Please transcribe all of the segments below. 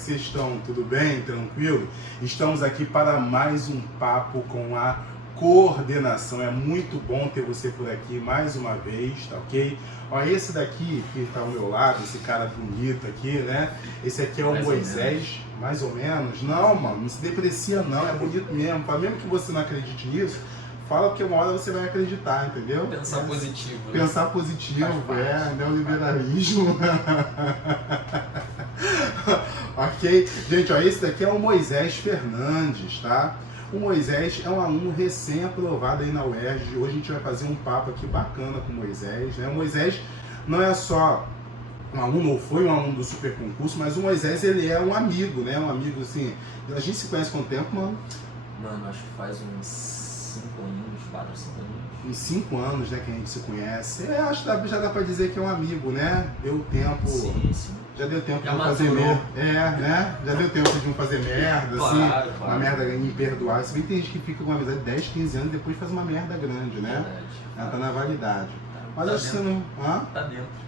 que vocês estão? Tudo bem? Tranquilo? Estamos aqui para mais um papo com a coordenação. É muito bom ter você por aqui mais uma vez, tá ok? Ó, esse daqui que está ao meu lado, esse cara bonito aqui, né? Esse aqui é o Moisés, mais ou menos. Não, mano, não se deprecia não, é bonito mesmo. Mesmo que você não acredite nisso, fala porque uma hora você vai acreditar, entendeu? Pensar positivo. Né? Pensar positivo, neoliberalismo. Ok? Gente, ó, esse daqui é o Moisés Fernandes, tá? O Moisés é um aluno recém-aprovado aí na UERJ. Hoje a gente vai fazer um papo aqui bacana com o Moisés, né? O Moisés não é só um aluno, ou foi um aluno do super concurso, mas o Moisés, ele é um amigo, né? Um amigo, assim... A gente se conhece há quanto tempo, mano? Mano, acho que faz uns 5 aninhos, 4 ou 5 aninhos. Uns 5 anos, né, que a gente se conhece. Eu acho que já dá pra dizer que é um amigo, né? Deu tempo... Sim, sim. Já deu tempo Já de um fazer maturou. merda. Já deu tempo de um fazer merda, assim. Claro. Uma merda imperdoável. Se bem que tem gente que fica com uma amizade de 10, 15 anos e depois faz uma merda grande, né? Verdade. Ela tá na validade. Mas Tá acho que dentro. não... Hã? Tá dentro.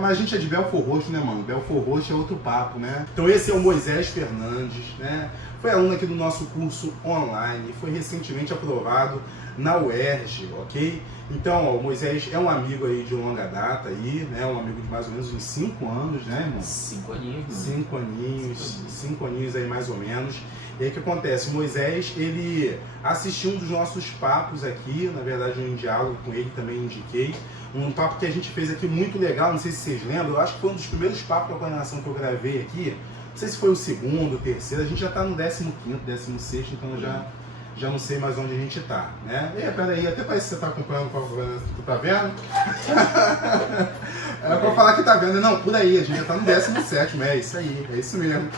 Mas a gente é de Belfor Roxo, né, mano? Belfor Roxo é outro papo, né? Então esse é o Moisés Fernandes, né? Foi aluno aqui do nosso curso online, foi recentemente aprovado na UERJ, ok? Então, ó, o Moisés é um amigo aí de longa data aí, né? Um amigo de mais ou menos uns 5 anos, né, irmão? 5 aninhos. 5 aninhos aí mais ou menos. E aí o que acontece? O Moisés, ele assistiu um dos nossos papos aqui, na verdade um diálogo com ele também indiquei. Um papo que a gente fez aqui muito legal, não sei se vocês lembram, eu acho que foi um dos primeiros papos da coordenação que eu gravei aqui. Não sei se foi o segundo, o terceiro, a gente já tá no 15º, 16º, então eu já não sei mais onde a gente tá, né? Peraí, até parece que você tá acompanhando o papo, tu tá vendo? É pra falar que tá vendo, não, por aí, a gente já tá no 17º, é isso aí, é isso mesmo,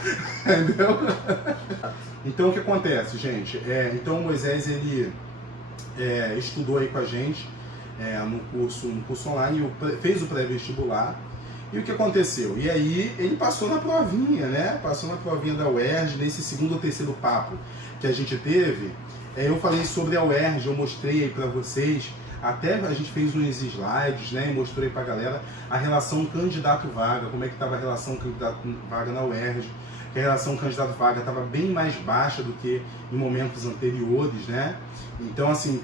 entendeu? Então o que acontece, gente? Então o Moisés, ele estudou aí com a gente no curso online, fez o pré-vestibular. E o que aconteceu? E aí ele passou na provinha, né? Passou na provinha da UERJ, nesse segundo ou terceiro papo que a gente teve. Eu falei sobre a UERJ, eu mostrei aí pra vocês, até a gente fez uns slides, né? E mostrei pra galera a relação candidato-vaga, como é que tava a relação candidato-vaga na UERJ. Que a relação candidato-vaga estava bem mais baixa do que em momentos anteriores, né? Então, assim,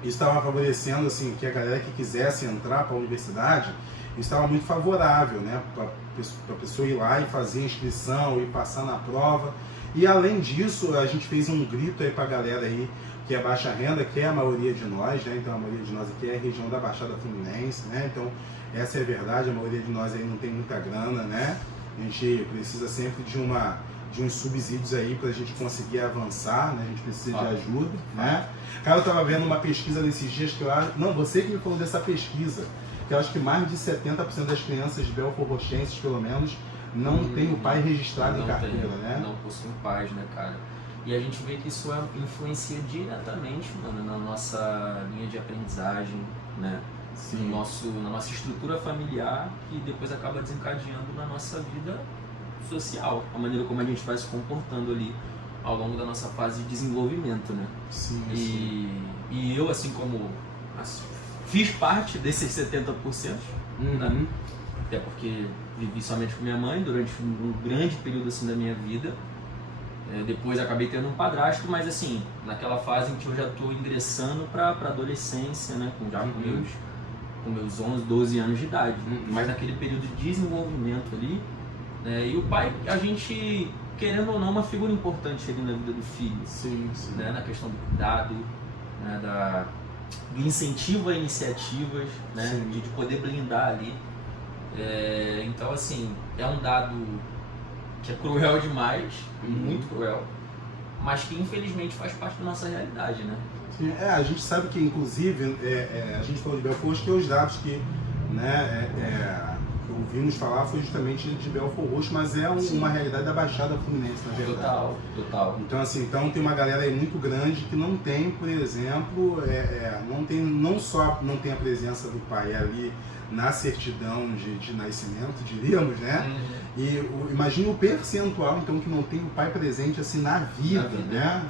isso estava favorecendo, assim, que a galera que quisesse entrar para a universidade, estava muito favorável, né? Para a pessoa ir lá e fazer a inscrição e passar na prova. E além disso, a gente fez um grito aí para a galera aí que é baixa renda, que é a maioria de nós, né? Então a maioria de nós aqui é a região da Baixada Fluminense, né? Então essa é a verdade, a maioria de nós aí não tem muita grana, né? A gente precisa sempre de uns subsídios aí para a gente conseguir avançar, né? A gente precisa de ajuda, né? Cara, eu estava vendo uma pesquisa nesses dias que eu acho... Não, você que me falou dessa pesquisa, que eu acho que mais de 70% das crianças Belfor Roxenses, pelo menos, não tem o pai registrado em carteira, né? Não possuem pais, né, cara? E a gente vê que isso influencia diretamente, mano, na nossa linha de aprendizagem, né? Sim. Na nossa estrutura familiar, que depois acaba desencadeando na nossa vida social, a maneira como a gente vai se comportando ali ao longo da nossa fase de desenvolvimento, né? Sim, e eu, assim como fiz parte desses 70%, né? Até porque vivi somente com minha mãe durante um grande período assim da minha vida. Depois acabei tendo um padrasto, mas assim, naquela fase em que eu já estou ingressando para a adolescência, né? Com meus 11, 12 anos de idade. Mas naquele período de desenvolvimento ali, e o pai, a gente, querendo ou não, uma figura importante ali na vida do filho. Sim. Né? Na questão do cuidado, né? Do incentivo a iniciativas, né? De poder blindar ali. Então, assim, é um dado que é cruel demais, muito cruel, mas que infelizmente faz parte da nossa realidade, né? Sim, a gente sabe que, inclusive, a gente falou de Belfor Roxo, que os dados que, que ouvimos falar foi justamente de Belfor Roxo, mas é uma realidade da Baixada Fluminense, na verdade. Total. Então, assim, tem uma galera aí muito grande que não tem, por exemplo, não só não tem a presença do pai ali na certidão de nascimento, diríamos, né? E imagina o percentual, então, que não tem o pai presente, assim, na vida, né?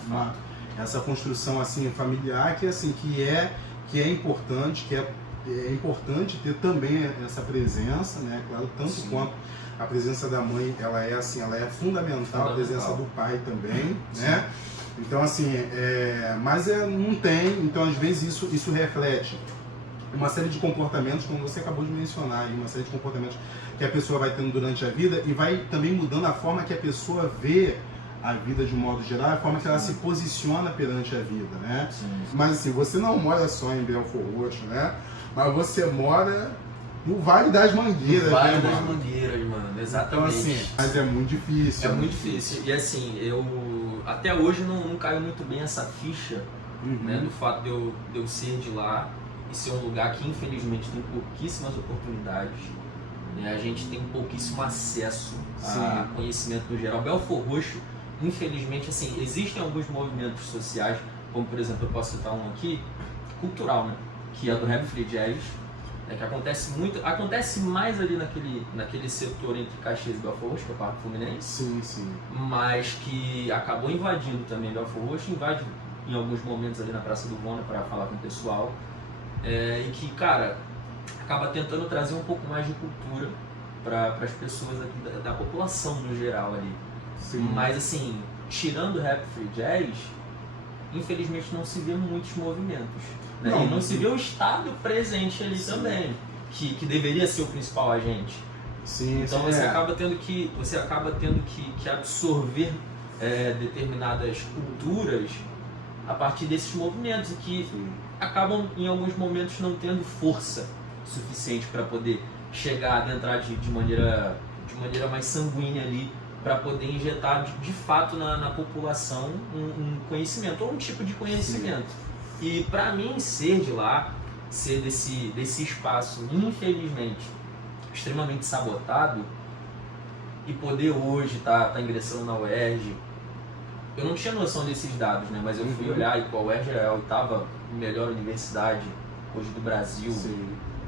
Essa construção, assim, familiar, que, assim, que é importante, é importante ter também essa presença, né? Claro, tanto quanto a presença da mãe, ela é assim, ela é fundamental, a presença do pai também, né? Então assim, mas não tem, então às vezes isso reflete uma série de comportamentos, como você acabou de mencionar, uma série de comportamentos que a pessoa vai tendo durante a vida e vai também mudando a forma que a pessoa vê a vida de um modo geral, a forma que ela se posiciona perante a vida, né? Sim. Mas assim, você não mora só em Belfor Roxo, né? Mas você mora no Vale das Mangueiras, Vale né, das mano? Mangueiras, mano, Então exatamente. assim, mas é muito difícil. É muito difícil. E assim, eu até hoje não caiu muito bem essa ficha, né, do fato de eu ser de lá e ser um lugar que infelizmente tem pouquíssimas oportunidades. Né? A gente tem pouquíssimo acesso a conhecimento no geral. Belfor Roxo, infelizmente, assim, existem alguns movimentos sociais, como por exemplo, eu posso citar um aqui, cultural, né? Que é do Rap Free Jazz, né? Que acontece mais ali naquele setor entre Caxias e Belfor Roxo, que é o Parque Fluminense. Sim. Mas que acabou invadindo também Belfor Roxo, invade em alguns momentos ali na Praça do Bona para falar com o pessoal. E que, cara, acaba tentando trazer um pouco mais de cultura para as pessoas aqui da população no geral ali. Sim. Mas assim, tirando o Rap Free Jazz, infelizmente não se vê muitos movimentos. Né? E não se vê o Estado presente ali também, que deveria ser o principal agente. Então você acaba tendo que absorver determinadas culturas a partir desses movimentos e que acabam em alguns momentos não tendo força suficiente para poder chegar, adentrar de maneira mais sanguínea ali, para poder injetar de fato na população um conhecimento, ou um tipo de conhecimento. E para mim ser de lá, ser desse espaço, infelizmente, extremamente sabotado, e poder hoje tá ingressando na UERJ, eu não tinha noção desses dados, né? Mas eu fui olhar e a UERJ é a 8ª melhor universidade hoje do Brasil.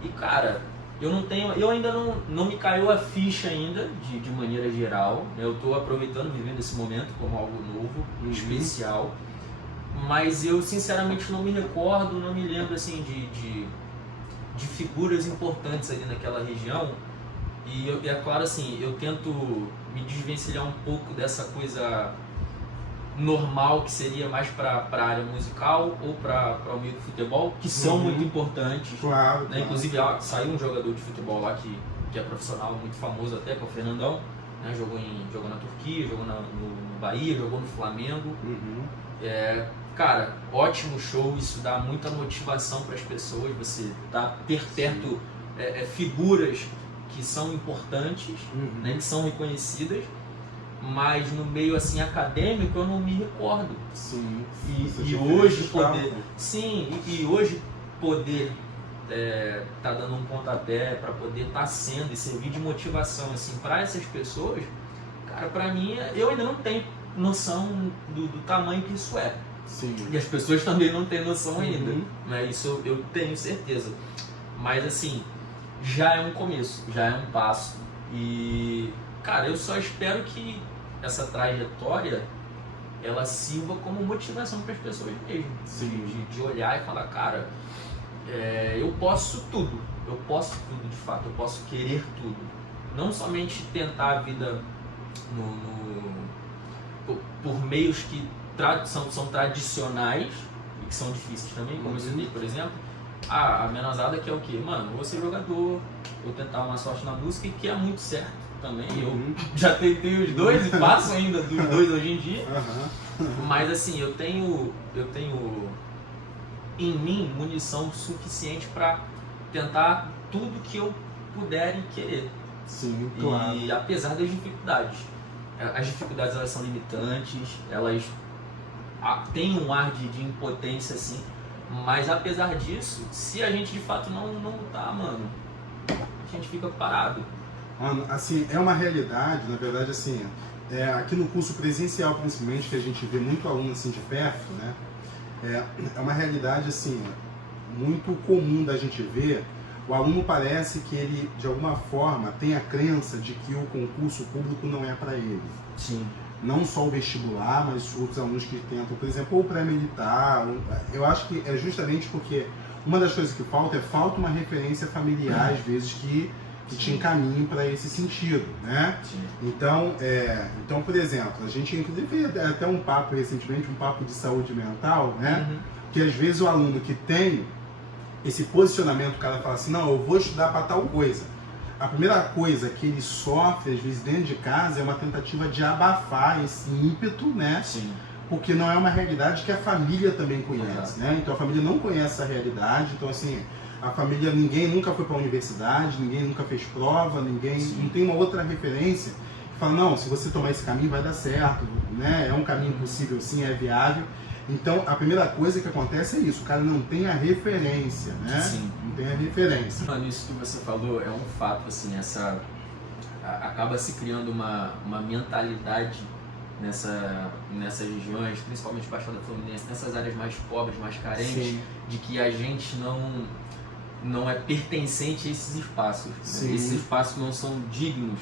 E cara, eu ainda não me caiu a ficha ainda, de maneira geral. Eu estou aproveitando, vivendo esse momento como algo novo, especial. Mas eu sinceramente não me recordo, não me lembro assim de figuras importantes ali naquela região. E é claro assim, eu tento me desvencilhar um pouco dessa coisa normal que seria mais para a área musical ou para o meio do futebol, que são muito importantes. Claro, né? Inclusive saiu um jogador de futebol lá que é profissional, muito famoso até, que é o Fernandão, né? Jogou na Turquia, jogou no Bahia, jogou no Flamengo. Cara, ótimo show, isso dá muita motivação para as pessoas, você ter perto figuras que são importantes, né? Que são reconhecidas. Mas no meio assim acadêmico eu não me recordo. E hoje poder, e hoje poder tá dando um pontapé para poder estar sendo e servir de motivação assim para essas pessoas, cara, para mim eu ainda não tenho noção do tamanho que isso é. E as pessoas também não têm noção ainda, né? Isso eu tenho certeza. Mas assim, já é um começo, já é um passo. E cara, eu só espero que essa trajetória ela sirva como motivação para as pessoas mesmo. De olhar e falar, cara, eu posso tudo de fato, eu posso querer tudo. Não somente tentar a vida por meios que são tradicionais e que são difíceis também, como eu citei, por exemplo. A menosada que é o quê? Mano, vou ser jogador, vou tentar uma sorte na música, que é muito certo também. Eu já tentei os dois e passo ainda dos dois hoje em dia. Mas assim, eu tenho em mim munição suficiente para tentar tudo que eu puder e querer. E apesar das dificuldades, as dificuldades elas são limitantes, elas têm um ar de impotência assim. Mas apesar disso, se a gente de fato não lutar, mano, a gente fica parado. Mano, assim, é uma realidade, na verdade, assim, aqui no curso presencial principalmente, que a gente vê muito aluno assim de perto, né? É uma realidade, assim, muito comum da gente ver. O aluno parece que ele, de alguma forma, tem a crença de que o concurso público não é para ele. Não só o vestibular, mas outros alunos que tentam, por exemplo, ou pré-militar. Eu acho que é justamente porque uma das coisas que falta uma referência familiar, às vezes, que que te encaminhem para esse sentido, né? Sim. Então, por exemplo, a gente inclusive fez até um papo recentemente, um papo de saúde mental, né? Que às vezes o aluno que tem esse posicionamento, o cara fala assim, não, eu vou estudar para tal coisa. A primeira coisa que ele sofre, às vezes, dentro de casa, é uma tentativa de abafar esse ímpeto, né? Sim. Porque não é uma realidade que a família também conhece, Exato. né? Então a família não conhece essa realidade, então assim, a família, ninguém nunca foi para a universidade, ninguém nunca fez prova, ninguém não tem uma outra referência que fala, não, se você tomar esse caminho vai dar certo, né? É um caminho possível sim, é viável. Então a primeira coisa que acontece é isso, o cara não tem a referência, né? Sim. Não tem a referência. Mano, isso que você falou é um fato, assim, acaba se criando uma mentalidade nessas regiões, principalmente Baixada Fluminense, nessas áreas mais pobres, mais carentes, Sim. de que a gente não é pertencente a esses espaços. Sim. Né? Esses espaços não são dignos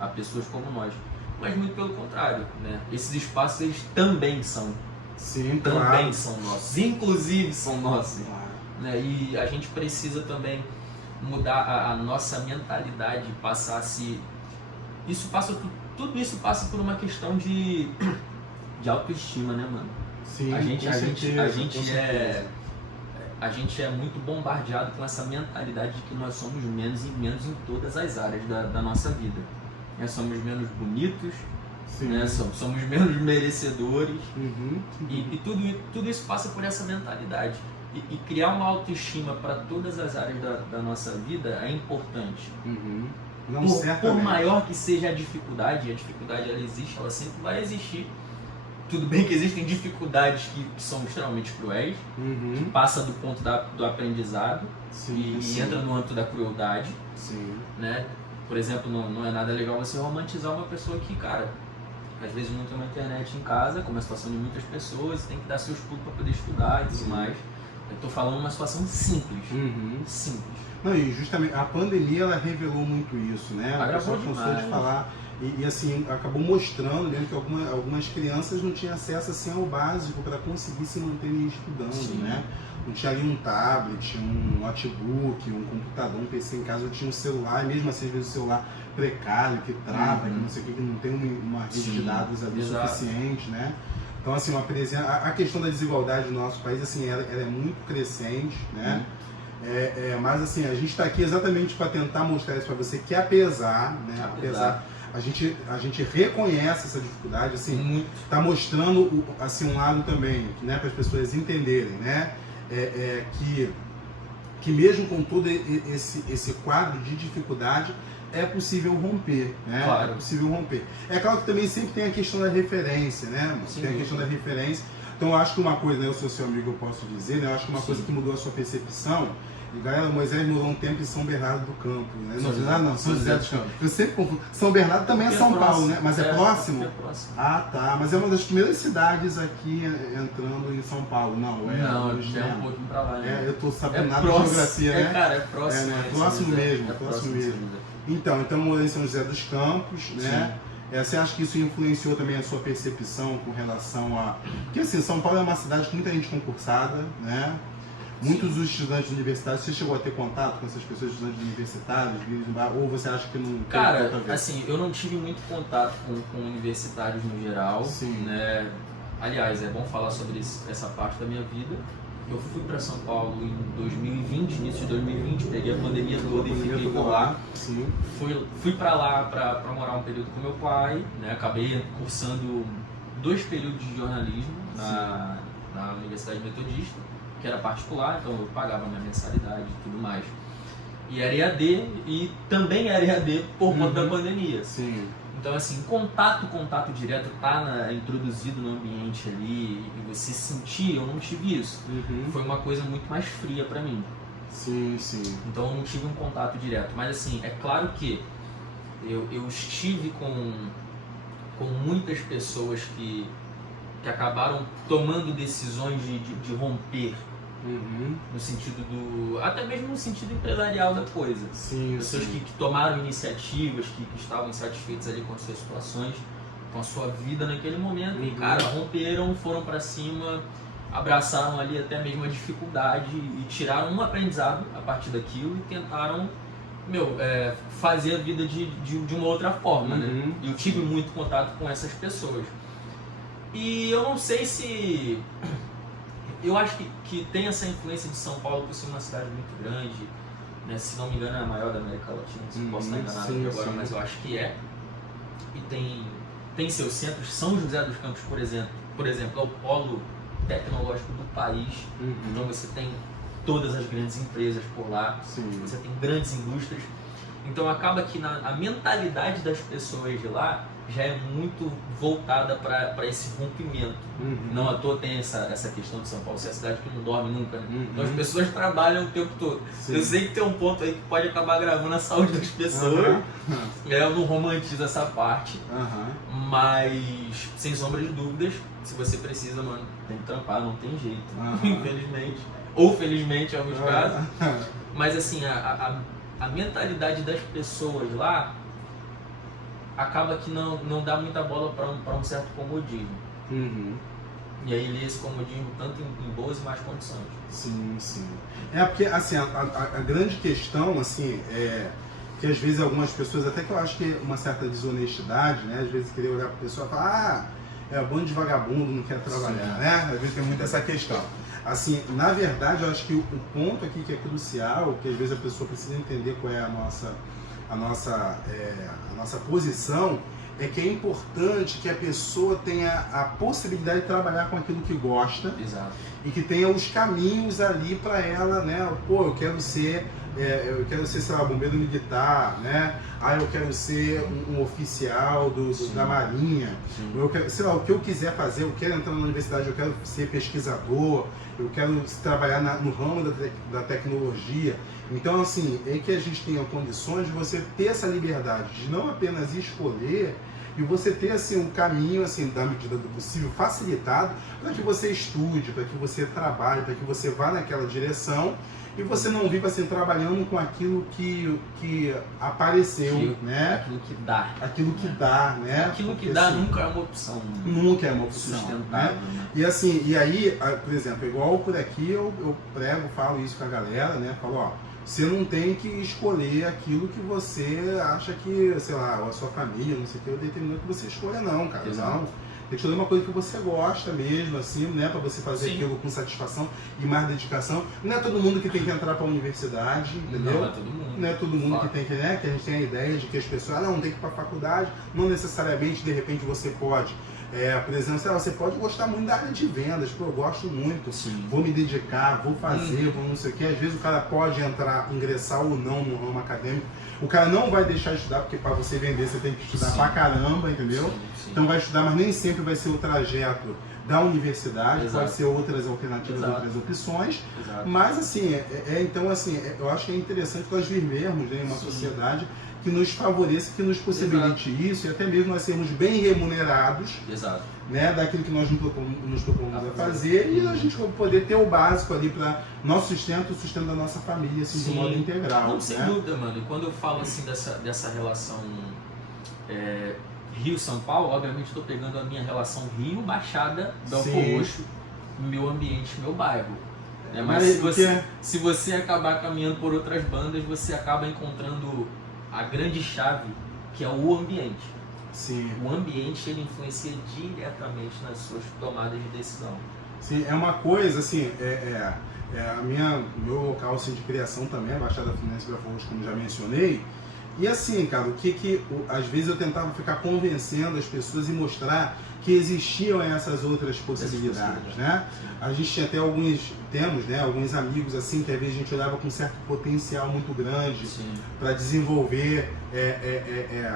a pessoas como nós. Mas muito pelo contrário, né? Esses espaços eles também são. Sim, Também claro. são nossos. Inclusive são nossos. Claro. Né? E a gente precisa também mudar a nossa mentalidade, passar a se... Tudo isso passa por uma questão de autoestima, né, mano? Sim, A gente com certeza. é muito bombardeado com essa mentalidade de que nós somos menos e menos em todas as áreas da nossa vida. Nós somos menos bonitos, Sim. né? Somos menos merecedores. Uhum. E tudo isso passa por essa mentalidade. E criar uma autoestima para todas as áreas da nossa vida é importante. Uhum. Não, Por certamente. maior que seja a dificuldade ela existe, ela sempre vai existir. Tudo bem que existem dificuldades que são extremamente cruéis, Uhum. passa do ponto do aprendizado Sim, e sim. entra no âmbito da crueldade, Sim. né? Por exemplo, não é nada legal você romantizar uma pessoa que, cara, às vezes não tem uma internet em casa, como é a situação de muitas pessoas, tem que dar seus pulos para poder estudar e tudo Sim. mais. Eu tô falando uma situação simples. Uhum. Simples. Não, e justamente a pandemia ela revelou muito isso, né? A Agravou pessoa cansou de demais. falar e assim, acabou mostrando que algumas crianças não tinham acesso assim, ao básico para conseguir se manterem estudando, Sim. né? Não tinha ali um tablet, um notebook, um computador, um PC em casa, tinha um celular, e mesmo assim às vezes o celular precário, que trava, que não sei o que não tem uma rede de Sim, dados ali exato. suficiente, né? Então assim, a questão da desigualdade no nosso país, assim, ela é muito crescente, né? Mas assim, a gente está aqui exatamente para tentar mostrar isso para você, que apesar a gente reconhece essa dificuldade, assim, Muito. está mostrando assim, um lado também, né, para as pessoas entenderem, né, que mesmo com todo esse quadro de dificuldade, é possível romper, né? Claro. É possível romper. É claro que também sempre tem a questão da referência, né? Sim. Tem a questão da referência. Então eu acho que uma coisa, né, eu sou seu amigo, eu posso dizer, né? Eu acho que uma Sim. coisa que mudou a sua percepção, e galera, Moisés morou um tempo em São Bernardo do Campo, né? São José dos Campos. Eu sempre confundo. São Bernardo também é São Paulo, né? Mas é próximo? É próximo. Ah, tá. Mas é uma das primeiras cidades aqui entrando em São Paulo. Não, Não, longe, é um né? pouquinho pra lá, né? Eu tô sabendo É nada de próximo. geografia, né? Cara, é próximo. É, né? Esse Próximo José. mesmo, É próximo desse mesmo. José. Então eu morei em São José dos Campos, né? Você acha que isso influenciou também a sua percepção com relação a... Porque assim, São Paulo é uma cidade com muita gente concursada, né? Muitos dos estudantes universitários, você chegou a ter contato com essas pessoas, estudantes universitários, ou você acha que não tem Cara, tanto a ver? assim, eu não tive muito contato com universitários no geral, Sim. né? Aliás, é bom falar sobre essa parte da minha vida. Eu fui para São Paulo em 2020, início de 2020, peguei a pandemia toda e fiquei por lá. Sim. Fui para lá para morar um período com meu pai, né? Acabei cursando 2 períodos de jornalismo na Universidade Metodista, que era particular, então eu pagava minha mensalidade e tudo mais. E era EAD, e também era EAD por conta da pandemia. Sim. Então, assim, contato direto, tá introduzido no ambiente ali, e você sentir, eu não tive isso. Foi uma coisa muito mais fria pra mim. Sim, sim. Então eu não tive um contato direto. Mas assim, é claro que eu estive com muitas pessoas que acabaram tomando decisões de romper, no sentido até mesmo no sentido empresarial da coisa. Sim, Pessoas sim. que tomaram iniciativas, que estavam insatisfeitas ali com as suas situações, com a sua vida naquele momento, e cara, romperam, foram pra cima, abraçaram ali até mesmo a dificuldade e tiraram um aprendizado a partir daquilo e tentaram fazer a vida de uma outra forma, né? E eu tive muito contato com essas pessoas. E eu não sei se... Eu acho que tem essa influência de São Paulo por ser uma cidade muito grande, né? Se não me engano é a maior da América Latina, não posso estar enganado aqui agora, mas eu acho que é. E tem seus centros. São José dos Campos, por exemplo, é o polo tecnológico do país. Então você tem todas as grandes empresas por lá, você tem grandes indústrias. Então acaba que a mentalidade das pessoas de lá já é muito voltada para esse rompimento. Não à toa tem essa questão de São Paulo ser a cidade que não dorme nunca, né? Então as pessoas trabalham o tempo todo. Eu sei que tem um ponto aí que pode acabar gravando a saúde das pessoas. Eu não romantizo essa parte, mas sem sombra de dúvidas, se você precisa, mano, tem que trampar, não tem jeito, infelizmente. Ou felizmente em alguns casos. Mas assim, a mentalidade das pessoas lá acaba que não dá muita bola para um certo comodismo. E aí ele esse comodismo tanto em boas e más condições. Sim. É porque assim, a grande questão assim, é que às vezes algumas pessoas, até que eu acho que é uma certa desonestidade, né? Às vezes querer olhar para a pessoa e falar, é bando de vagabundo, não quer trabalhar, né? Às vezes tem muito essa questão. Assim, na verdade, eu acho que o ponto aqui que é crucial, que às vezes a pessoa precisa entender qual é a nossa posição, é que é importante que a pessoa tenha a possibilidade de trabalhar com aquilo que gosta. Exato. E que tenha os caminhos ali para ela, né? Pô, eu quero ser, sei lá, bombeiro militar, né? Eu quero ser um oficial da Marinha. Eu quero, sei lá, o que eu quiser fazer, eu quero entrar na universidade, eu quero ser pesquisador, eu quero trabalhar no ramo da tecnologia. Então, assim, é que a gente tenha condições de você ter essa liberdade de não apenas escolher, e você ter assim um caminho assim da medida do possível facilitado para que você estude, para que você trabalhe, para que você vá naquela direção e você não viva assim trabalhando com aquilo que apareceu, né? Aquilo que dá. Aquilo que dá, né? Aquilo que dá assim, nunca é uma opção. Nunca é uma opção, né? E assim, e aí, por exemplo, igual por aqui eu prego, falo isso com a galera, né? Falo, ó, você não tem que escolher aquilo que você acha que, sei lá, a sua família, não sei o que, eu determino que você escolha, não, cara. Exato. Não. Tem que escolher uma coisa que você gosta mesmo, assim, né? Pra você fazer aquilo com satisfação e mais dedicação. Não é todo mundo que tem que entrar pra universidade, entendeu? Não é todo mundo. Não é todo mundo que tem que, né? Que a gente tem a ideia de que as pessoas, não tem que ir pra faculdade, não necessariamente, de repente, você pode. Por exemplo, sei lá, você pode gostar muito da área de vendas, pô, eu gosto muito, vou me dedicar, vou fazer, vou não sei o que. Às vezes o cara pode ingressar ou não no ramo acadêmico. O cara não vai deixar de estudar, porque para você vender você tem que estudar pra caramba, entendeu? Então vai estudar, mas nem sempre vai ser o trajeto da universidade, pode ser outras alternativas, outras opções. Mas assim, então assim, eu acho que é interessante nós vivermos em uma sociedade que nos favoreça, que nos possibilite isso, e até mesmo nós sermos bem remunerados, né, daquilo que nós nos propomos a fazer, e a gente poder ter o básico ali para nosso sustento, o sustento da nossa família, assim, de modo integral. Não, sem dúvida, mano. E quando eu falo assim dessa relação Rio-São Paulo, obviamente estou pegando a minha relação Rio-Baixada, Belfor Roxo, meu ambiente, meu bairro. Mas se você acabar caminhando por outras bandas, você acaba encontrando a grande chave, que é o ambiente. O ambiente, ele influencia diretamente nas suas tomadas de decisão. Sim, é uma coisa, assim, meu local assim, de criação também, a Baixada Fluminense Belfor Roxo, como já mencionei. E assim, cara, às vezes eu tentava ficar convencendo as pessoas e mostrar que existiam essas outras possibilidades, né? A gente tinha até alguns amigos assim que às vezes a gente olhava com um certo potencial muito grande para desenvolver,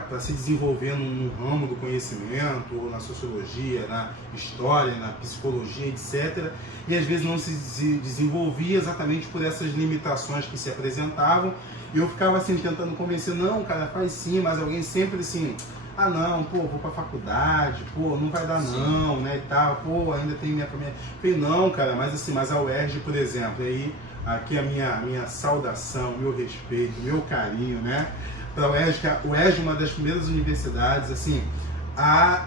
para se desenvolver num ramo do conhecimento, ou na sociologia, na história, na psicologia, etc. E às vezes não se desenvolvia exatamente por essas limitações que se apresentavam. E eu ficava assim tentando convencer, não, cara, faz sim, mas alguém sempre assim, não, pô, vou pra faculdade, pô, não vai dar não, né, e tal, pô, ainda tem minha família. Eu falei, não, cara, mas assim, mas a UERJ, por exemplo, aí, aqui a minha saudação, meu respeito, meu carinho, né, pra UERJ, que a UERJ é uma das primeiras universidades, assim, a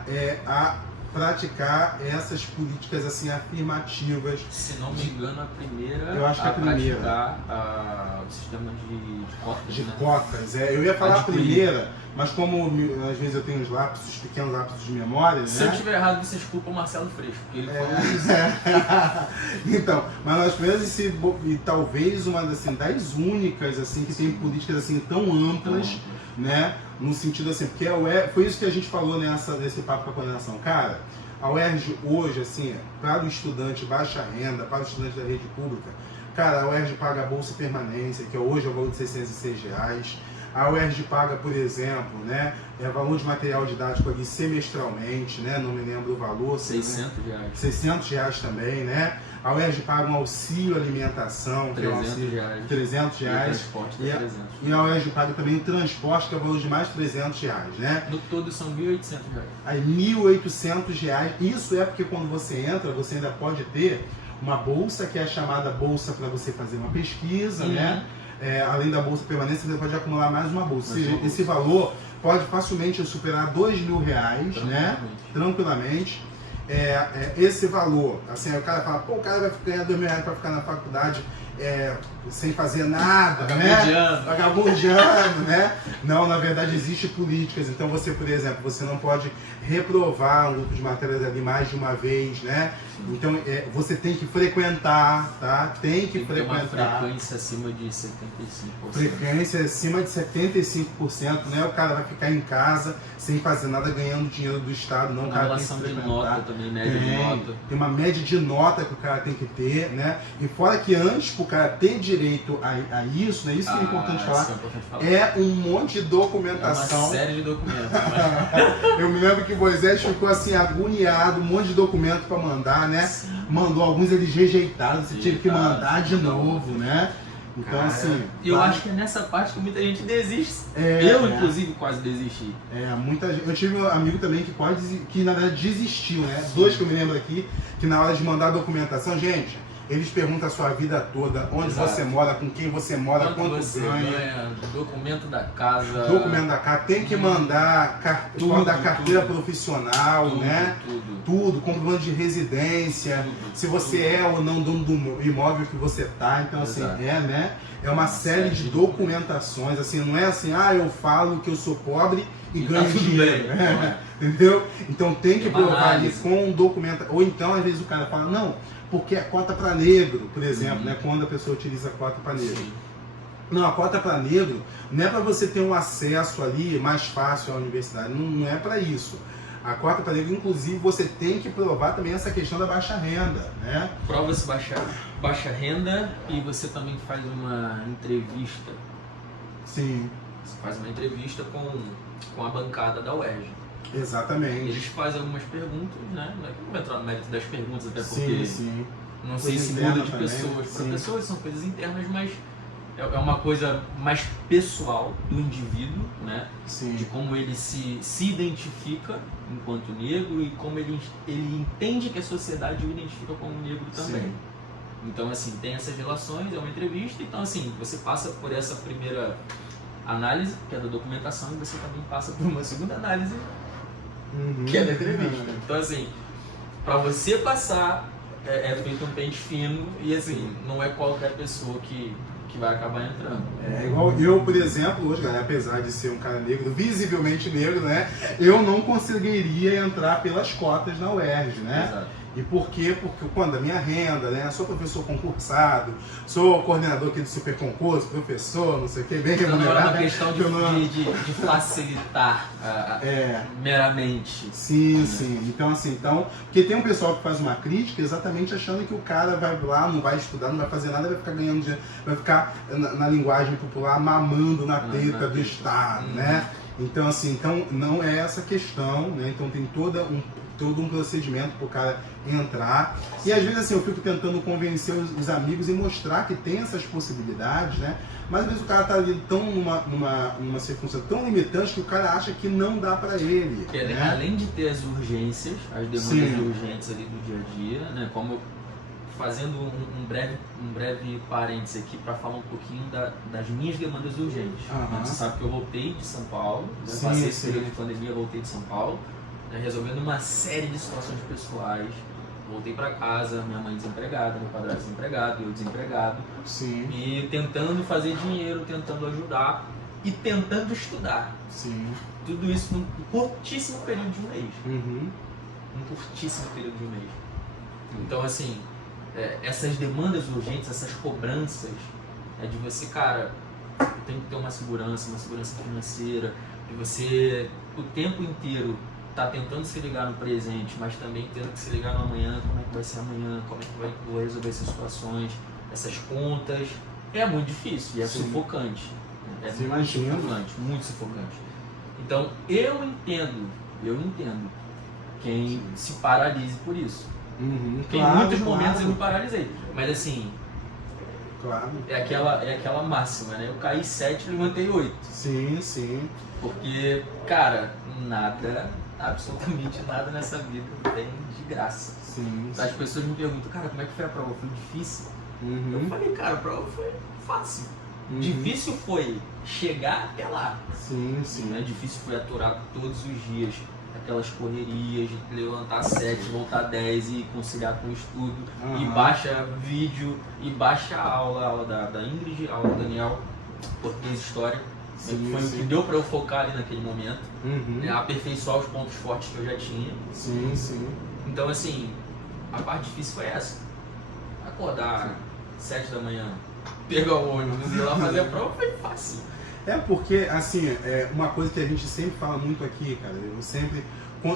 praticar essas políticas assim afirmativas. Se não me engano, a primeira Eu acho que a primeira. praticar o sistema de cotas, De né? cotas, eu ia falar a Adquirir. primeira, mas como às vezes eu tenho uns lapsos, pequenos lapsos de memória, Se eu né? estiver errado, você desculpa o Marcelo Freixo, porque ele falou isso. Então, mas nós primeiras e talvez uma assim, das únicas assim que tem políticas assim tão amplas, né? No sentido assim, porque foi isso que a gente falou nesse papo com a coordenação. Cara, a UERJ hoje, assim, para o estudante baixa renda, para o estudante da rede pública, cara, a UERJ paga a Bolsa Permanência, que hoje é o valor de R$606. A UERJ paga, por exemplo, né, valor de material didático ali semestralmente, né, não me lembro o valor. R$600. R$600 também, né? A UERJ paga um auxílio alimentação, que é um auxílio de R$300. E o transporte de 300. E a UERJ paga também o transporte, que é o valor de mais R$300, né? No todo são R$1.800. Aí R$1.800. Isso é porque quando você entra, você ainda pode ter uma bolsa, que é a chamada bolsa para você fazer uma pesquisa, né? Além da bolsa permanência, você pode acumular mais uma bolsa. Esse valor pode facilmente superar R$2.000, né? Tranquilamente. Esse valor, assim, aí o cara fala, pô, o cara vai ganhar R$2.000 para ficar na faculdade sem fazer nada, né? Vagabundeando, né? Não, na verdade existe políticas, então você, por exemplo, você não pode reprovar um grupo de matérias ali mais de uma vez, né? Então você tem que frequentar, tá? Tem que frequentar. Ter uma frequência acima de 75%. Frequência acima de 75%, né? O cara vai ficar em casa sem fazer nada, ganhando dinheiro do Estado, não. Uma o cara relação tem que de nota também, média de nota. Tem uma média de nota que o cara tem que ter, né? E fora que antes, pro cara ter direito a isso, né? Isso que é importante falar. É um monte de documentação. É uma série de documentos. Eu me lembro que Moisés ficou assim, agoniado, um monte de documento para mandar, né? Sim. Mandou alguns, eles rejeitaram, você teve que mandar de novo, né? Então, cara, assim. Eu acho que é nessa parte que muita gente desiste. Inclusive, quase desisti. Muita gente. Eu tive um amigo também que na verdade desistiu, né? Dois que eu me lembro aqui, que na hora de mandar a documentação, gente, eles perguntam a sua vida toda, onde você mora, com quem você mora, quanto você ganha. Documento da casa. Documento da casa, tem que mandar carteira profissional, né? Tudo, comprovante de residência, se você é ou não dono do imóvel que você tá, então assim, né? É uma série de documentações, assim, não é assim, eu falo que eu sou pobre e ganho dinheiro, entendeu? Então tem que provar ali com um documento, ou então às vezes o cara fala, não, porque é cota para negro, por exemplo, né? Quando a pessoa utiliza a cota para negro. Sim. Não, a cota para negro não é para você ter um acesso ali mais fácil à universidade, não é para isso. A cota para negro, inclusive, você tem que provar também essa questão da baixa renda, né? Prova-se baixa renda e você também faz uma entrevista. Sim. Você faz uma entrevista com a bancada da UERJ. Exatamente. Eles fazem algumas perguntas, né? Não vou entrar no mérito das perguntas, até porque não sei se muda de pessoas para pessoas, são coisas internas, mas é uma coisa mais pessoal do indivíduo, né? Sim. De como ele se identifica enquanto negro e como ele entende que a sociedade o identifica como negro também. Sim. Então, assim, tem essas relações, é uma entrevista, então, assim, você passa por essa primeira análise, que é da documentação, e você também passa por uma segunda análise, que é da entrevista. Então, assim, para você passar, é feito um pente fino e, assim, não é qualquer pessoa que vai acabar entrando. É igual eu, por exemplo, hoje, galera, apesar de ser um cara negro, visivelmente negro, né? Eu não conseguiria entrar pelas cotas na UERJ, né? Exato. E por quê? Porque quando a minha renda, né? Sou professor concursado, sou coordenador aqui do super concurso, professor, não sei o que, bem remunerado. Não é uma questão de facilitar meramente. Sim, sim. Então, assim, porque tem um pessoal que faz uma crítica exatamente achando que o cara vai lá, não vai estudar, não vai fazer nada, vai ficar ganhando dinheiro, vai ficar, na linguagem popular, mamando na teta do Estado, né? Então, assim, não é essa questão, né? Então tem todo um procedimento para o cara entrar. E às vezes assim, eu fico tentando convencer os amigos e mostrar que tem essas possibilidades, né? Mas às vezes o cara tá ali tão numa circunstância tão limitante que o cara acha que não dá para ele. Porque, né? Além de ter as urgências, as demandas urgentes ali do dia a dia, né? Como fazendo um breve parênteses aqui para falar um pouquinho das minhas demandas urgentes. Você sabe que eu voltei de São Paulo, passei esse período de pandemia, voltei de São Paulo. né, resolvendo uma série de situações pessoais. Voltei pra casa, minha mãe desempregada, meu padrasto desempregado, eu desempregado. Sim. E tentando fazer dinheiro, tentando ajudar e tentando estudar. Sim. Tudo isso num curtíssimo período de um mês. Uhum. Um curtíssimo período de um mês. Então, assim, essas demandas urgentes, essas cobranças, de você, cara, tem que ter uma segurança financeira, de você o tempo inteiro tá tentando se ligar no presente, mas também tendo que se ligar no amanhã, como é que vai ser amanhã, como é que vou resolver essas situações, essas contas. É muito difícil e é Sim. sufocante. É Sim, muito imagino. sufocante, muito sufocante. Então, eu entendo quem Sim. se paralise por isso. Uhum. Em muitos momentos eu me paralisei, mas assim, Claro. é aquela máxima, né? Eu caí 7, levantei 8. Sim, sim. Porque, cara, nada, absolutamente nada nessa vida tem de graça. Sim. As pessoas me perguntam, cara, como é que foi a prova? Foi difícil? Eu Uhum. falei, cara, a prova foi fácil. Uhum. Difícil foi chegar até lá. Sim, sim. Né? Difícil foi aturar todos os dias aquelas correrias de levantar 7, voltar 10 e conciliar com o estudo. Uhum. E baixa vídeo, e baixa a aula da Ingrid, a aula do Daniel, português e história. Sim, Foi o sim. que deu para eu focar ali naquele momento, Uhum. né? Aperfeiçoar os pontos fortes que eu já tinha. Sim, sim. Então, assim, a parte difícil foi essa. Acordar 7 da manhã, pegar o ônibus e ir lá fazer a prova foi fácil. É porque, assim, uma coisa que a gente sempre fala muito aqui, cara,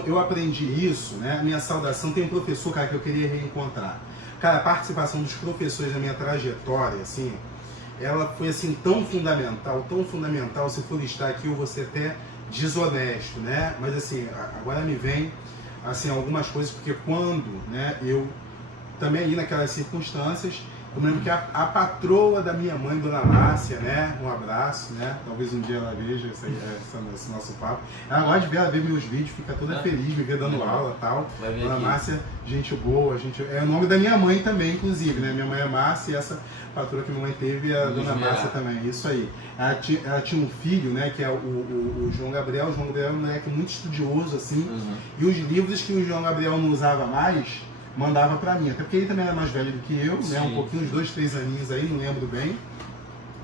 eu aprendi isso, né? Minha saudação, tem um professor, cara, que eu queria reencontrar. Cara, a participação dos professores na minha trajetória, assim, ela foi, assim, tão fundamental, se for listar aqui eu vou ser até desonesto, né? Mas, assim, agora me vem, assim, algumas coisas, porque quando, né, eu também ali naquelas circunstâncias, eu me lembro que a patroa da minha mãe, Dona Márcia, né? Um abraço, né? Talvez um dia ela veja esse nosso papo. Ela gosta de ver, ela vê meus vídeos, fica toda feliz, me vê dando aula e tal. Dona aqui. Márcia, gente boa, é o nome da minha mãe também, inclusive, né? Minha mãe é Márcia e essa patroa que minha mãe teve é a Dona Márcia também, isso aí. Ela tinha um filho, né? Que é o João Gabriel. O João Gabriel é um moleque muito estudioso, assim. E os livros que o João Gabriel não usava mais, mandava pra mim, até porque ele também era mais velho do que eu, né? Um pouquinho, uns 2, 3 aninhos aí, não lembro bem.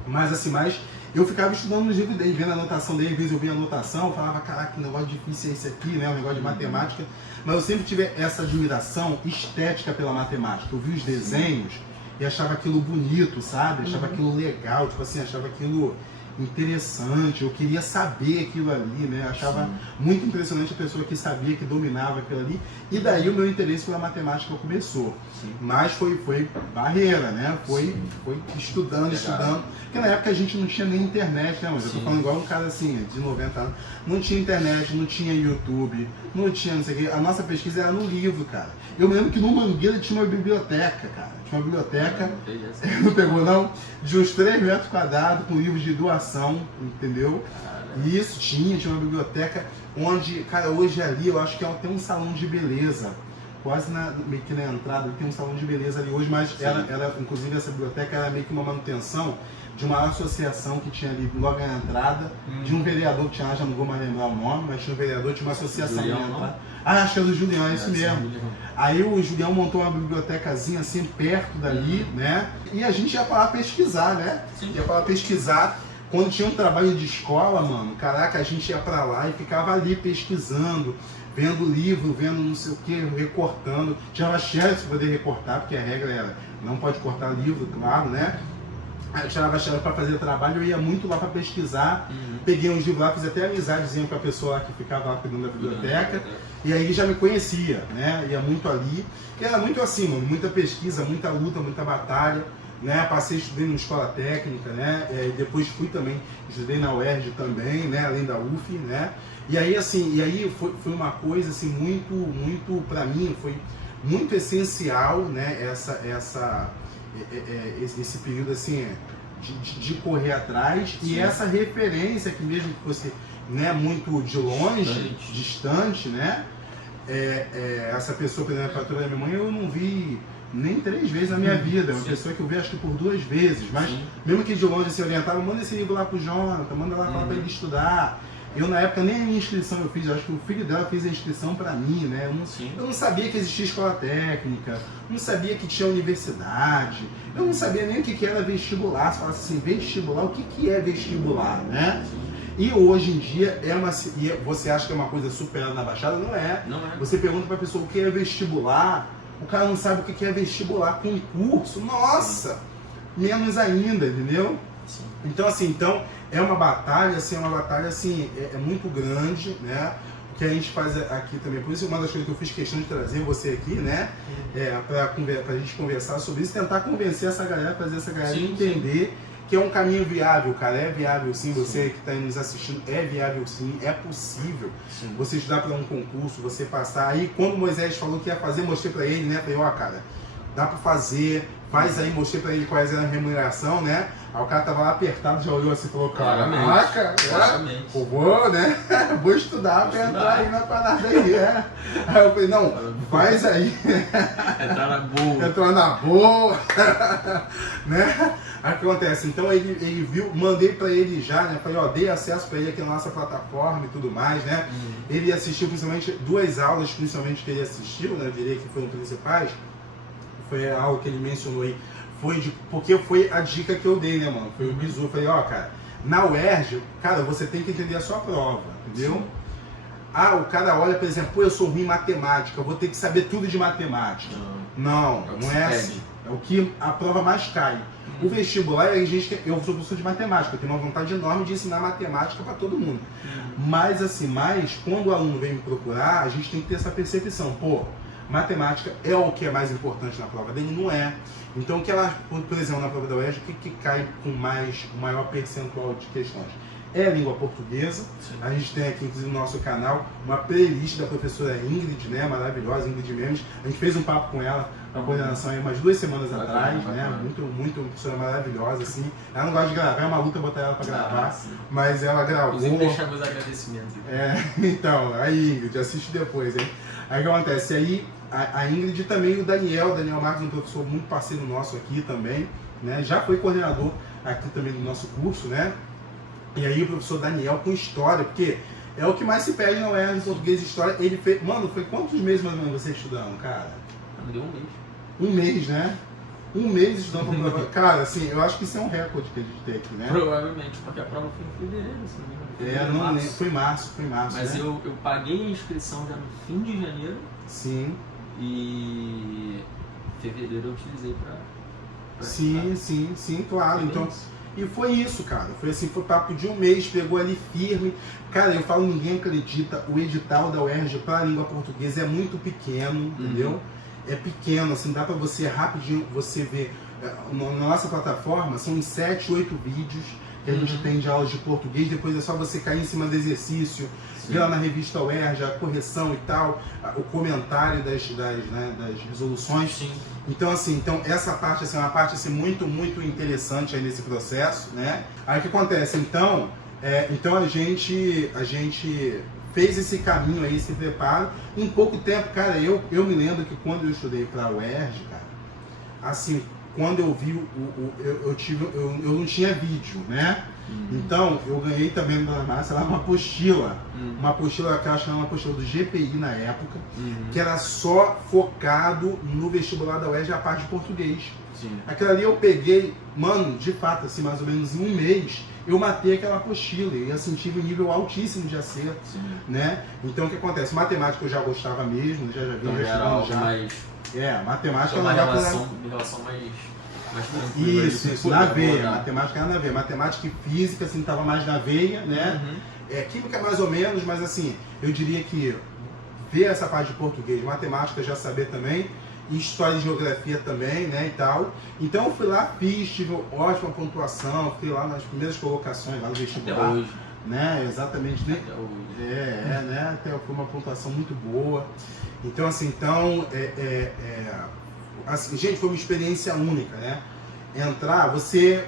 Mas assim, eu ficava estudando os livros dele, vendo a anotação dele, às vezes eu via a anotação, eu falava, caraca, que negócio difícil é esse aqui, né? Um negócio de matemática. Mas eu sempre tive essa admiração estética pela matemática. Eu vi os desenhos e achava aquilo bonito, sabe? Achava aquilo legal, tipo assim, achava aquilo interessante, eu queria saber aquilo ali, né? Achava muito impressionante a pessoa que sabia, que dominava aquilo ali, e daí o meu interesse pela matemática começou. Mas foi barreira, né? Foi estudando, porque na época a gente não tinha nem internet, né? Mas eu tô falando igual um cara assim, de 90 anos, não tinha internet, não tinha YouTube, não tinha não sei o que, a nossa pesquisa era no livro, cara. Eu me lembro que no Mangueira tinha uma biblioteca, cara. Tinha uma biblioteca, não pegou não? De uns 3 metros quadrados, com livros de doação, entendeu? E isso tinha uma biblioteca onde, cara, hoje ali eu acho que tem um salão de beleza. Quase meio que na entrada tem um salão de beleza ali hoje, mas ela, inclusive essa biblioteca era meio que uma manutenção de uma associação que tinha ali logo na entrada, de um vereador que tinha lá, já não vou mais lembrar o nome, mas tinha um vereador, tinha uma associação na entrada. Ah, acho que é do Julião, é isso mesmo. Aí o Julião montou uma bibliotecazinha assim, perto dali, né? E a gente ia pra lá pesquisar, né? Ia pra lá pesquisar. Quando tinha um trabalho de escola, mano, caraca, a gente ia pra lá e ficava ali pesquisando, vendo livro, vendo não sei o que, recortando. Tinha xerox pra poder recortar, porque a regra era não pode cortar livro, claro, né? Aí eu tirava xerox pra fazer trabalho, eu ia muito lá pra pesquisar, peguei uns livros lá, fiz até amizadezinha com a pessoa lá que ficava lá cuidando da biblioteca, e aí ele já me conhecia, né? Ia muito ali, e era muito assim, mano, muita pesquisa, muita luta, muita batalha, né? Passei, estudei numa escola técnica, né? Depois fui também, estudei na UERJ também, né? Além da UF, né? E aí, assim, foi uma coisa, assim, muito, pra mim, foi muito essencial, né? Esse período, assim, de correr atrás. E essa referência, que mesmo que fosse, né, muito de longe, distante, né? Essa pessoa, por exemplo, a patroa da minha mãe, eu não vi nem 3 vezes na minha vida. É uma pessoa que eu vi acho que por 2 vezes. Mas mesmo que de longe se orientava, manda esse livro lá pro Jonathan, manda lá falar pra ele estudar. Eu, na época, nem a minha inscrição eu fiz, eu acho que o filho dela fez a inscrição para mim, né? Eu não sabia que existia escola técnica, não sabia que tinha universidade, eu não sabia nem o que era vestibular. Você fala assim, vestibular, o que é vestibular, né? E hoje em dia, você acha que é uma coisa superada na Baixada? Não é. Não é. Você pergunta para a pessoa o que é vestibular, o cara não sabe o que é vestibular, concurso, nossa! Menos ainda, entendeu? Sim. Então, assim, é uma batalha, assim, é muito grande, né? O que a gente faz aqui também. Por isso, uma das coisas que eu fiz questão de trazer você aqui, né? Pra gente conversar sobre isso, tentar convencer essa galera, fazer essa galera entender que é um caminho viável, cara. É viável sim, você que está nos assistindo, é viável sim, é possível. Sim. Você estudar para um concurso, você passar. Aí, quando Moisés falou que ia fazer, mostrei para ele, né? Falei, ó, cara, dá para fazer. Faz aí, mostrei pra ele quais eram a remuneração, né? Aí o cara tava lá apertado, já olhou assim e falou, caraca, vou, né? Vou estudar pra entrar aí na parada aí, né? Aí eu falei, não, faz aí. Entrar na boa. Entrar na boa. Né? Aí o que acontece? Então ele viu, mandei pra ele já, né? Falei, ó, dei acesso pra ele aqui na nossa plataforma e tudo mais, né? Ele assistiu principalmente 2 aulas, principalmente que ele assistiu, né? Eu diria que foram principais. Foi algo que ele mencionou aí, porque foi a dica que eu dei, né, mano? Foi o bizu. Eu falei, ó, cara, na UERJ, cara, você tem que entender a sua prova, entendeu? Sim. Ah, o cara olha, por exemplo, pô, eu sou ruim em matemática, eu vou ter que saber tudo de matemática. Não é assim. É o que a prova mais cai. O vestibular, eu sou professor de matemática, eu tenho uma vontade enorme de ensinar matemática para todo mundo. Mas quando o aluno vem me procurar, a gente tem que ter essa percepção, pô, matemática é o que é mais importante na prova dele? Não é. Então, o que ela, por exemplo, na prova da UERJ, o que cai com o maior percentual de questões? É a língua portuguesa. Sim. A gente tem aqui, inclusive, no nosso canal, uma playlist da professora Ingrid, né, maravilhosa, Ingrid Mendes. A gente fez um papo com ela na coordenação aí umas 2 semanas atrás, né? Muito professora maravilhosa, assim. Ela não gosta de gravar, é uma luta botar ela para gravar, mas ela gravou. Inclusive, deixar meus agradecimentos. Então, aí, Ingrid, assiste depois, hein? Aí o que acontece? Aí a Ingrid e também o Daniel Marques, um professor muito parceiro nosso aqui também, né? Já foi coordenador aqui também do nosso curso, né? E aí o professor Daniel com história, porque é o que mais se pede na UERJ em português e história. Ele fez, mano, foi quantos meses mais ou menos vocês estudando, cara? Deu 1 mês. 1 mês, né? 1 mês estudando pra prova. Cara, assim, eu acho que isso é um recorde que a gente tem aqui, né? Provavelmente, porque a prova foi em fevereiro, se não me engano. Não lembro, foi março. Mas né? eu paguei a inscrição já no fim de janeiro. Sim. E fevereiro eu utilizei pra Sim, claro. Então, e foi isso, cara. Foi assim, foi papo de 1 mês, pegou ali firme. Cara, eu falo, ninguém acredita, o edital da UERJ para a língua portuguesa é muito pequeno, entendeu? É pequeno, assim, dá para você rapidinho, você ver. Na nossa plataforma são 7, 8 vídeos que a gente tem de aulas de português, depois é só você cair em cima do exercício, ver lá na revista UERJ a correção e tal, o comentário das resoluções. Sim. Então, assim, essa parte assim, é uma parte assim, muito interessante aí nesse processo, né? Aí o que acontece? Então a gente fez esse caminho aí, esse preparo. Em pouco tempo, cara, eu me lembro que quando eu estudei para a UERJ, cara, assim, quando eu vi eu não tinha vídeo, né? Então eu ganhei também da Márcia lá uma apostila, uma apostila que eu acho que era uma apostila do GPI na época, que era só focado no vestibular da UERJ a parte de português. Sim. Aquela ali eu peguei, mano, de fato, assim, mais ou menos em 1 mês, eu matei aquela apostila e assim, tive um nível altíssimo de acerto, né? Então o que acontece? Matemática eu já gostava mesmo, já vi investigando já. Mais... matemática uma relação mais tranquila. Isso, na veia, matemática era na veia. Matemática e física, assim, tava mais na veia, né? Química mais ou menos, mas assim, eu diria que ver essa parte de português, matemática já saber também, e história e geografia também, né, e tal. Então eu fui lá, tive ótima pontuação, fui lá nas primeiras colocações lá no vestibular. Até hoje. Né, exatamente. Até hoje. Né, até foi uma pontuação muito boa. Então, assim, assim, gente, foi uma experiência única, né? Entrar, você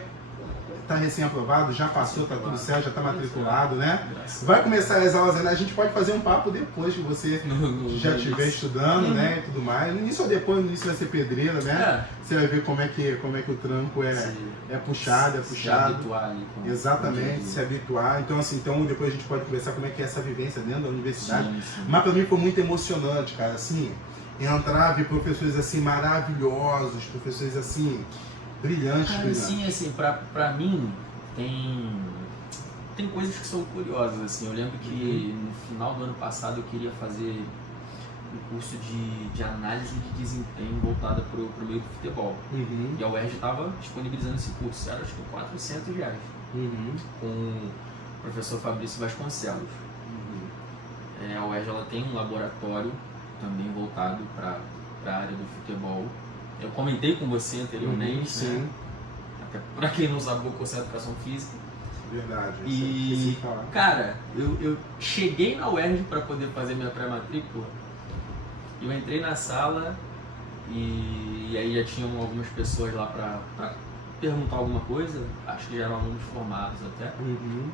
tá recém-aprovado, já passou, tá tudo certo, já tá matriculado, né? Graças a Vai começar as aulas, né? A gente pode fazer um papo depois que você já estiver estudando, né? E tudo mais. No início ou depois, no início vai ser pedreira, né? Você vai ver como é que o trampo é puxado, Se habituar ali com Exatamente, com se habituar. Então, assim, depois a gente pode conversar como é que é essa vivência dentro da universidade. Sim. Mas pra mim foi muito emocionante, cara, assim, entrar, ver professores assim maravilhosos, professores assim, brilhantes, Cara, brilhantes. sim, assim, pra mim tem coisas que são curiosas, assim. Eu lembro que no final do ano passado eu queria fazer um curso de análise de desempenho voltada pro meio do futebol. Uhum. E a UERJ estava disponibilizando esse curso, era acho que R$400, Uhum. com o professor Fabrício Vasconcelos. A UERJ ela tem um laboratório também voltado para a área do futebol. Eu comentei com você anteriormente, Sim, né? Até para quem não sabe, eu curso Educação Física. verdade. E, cara, eu cheguei na UERJ para poder fazer minha pré-matrícula. Eu entrei na sala e aí já tinham algumas pessoas lá para perguntar alguma coisa. Acho que já eram alunos formados até. Uhum.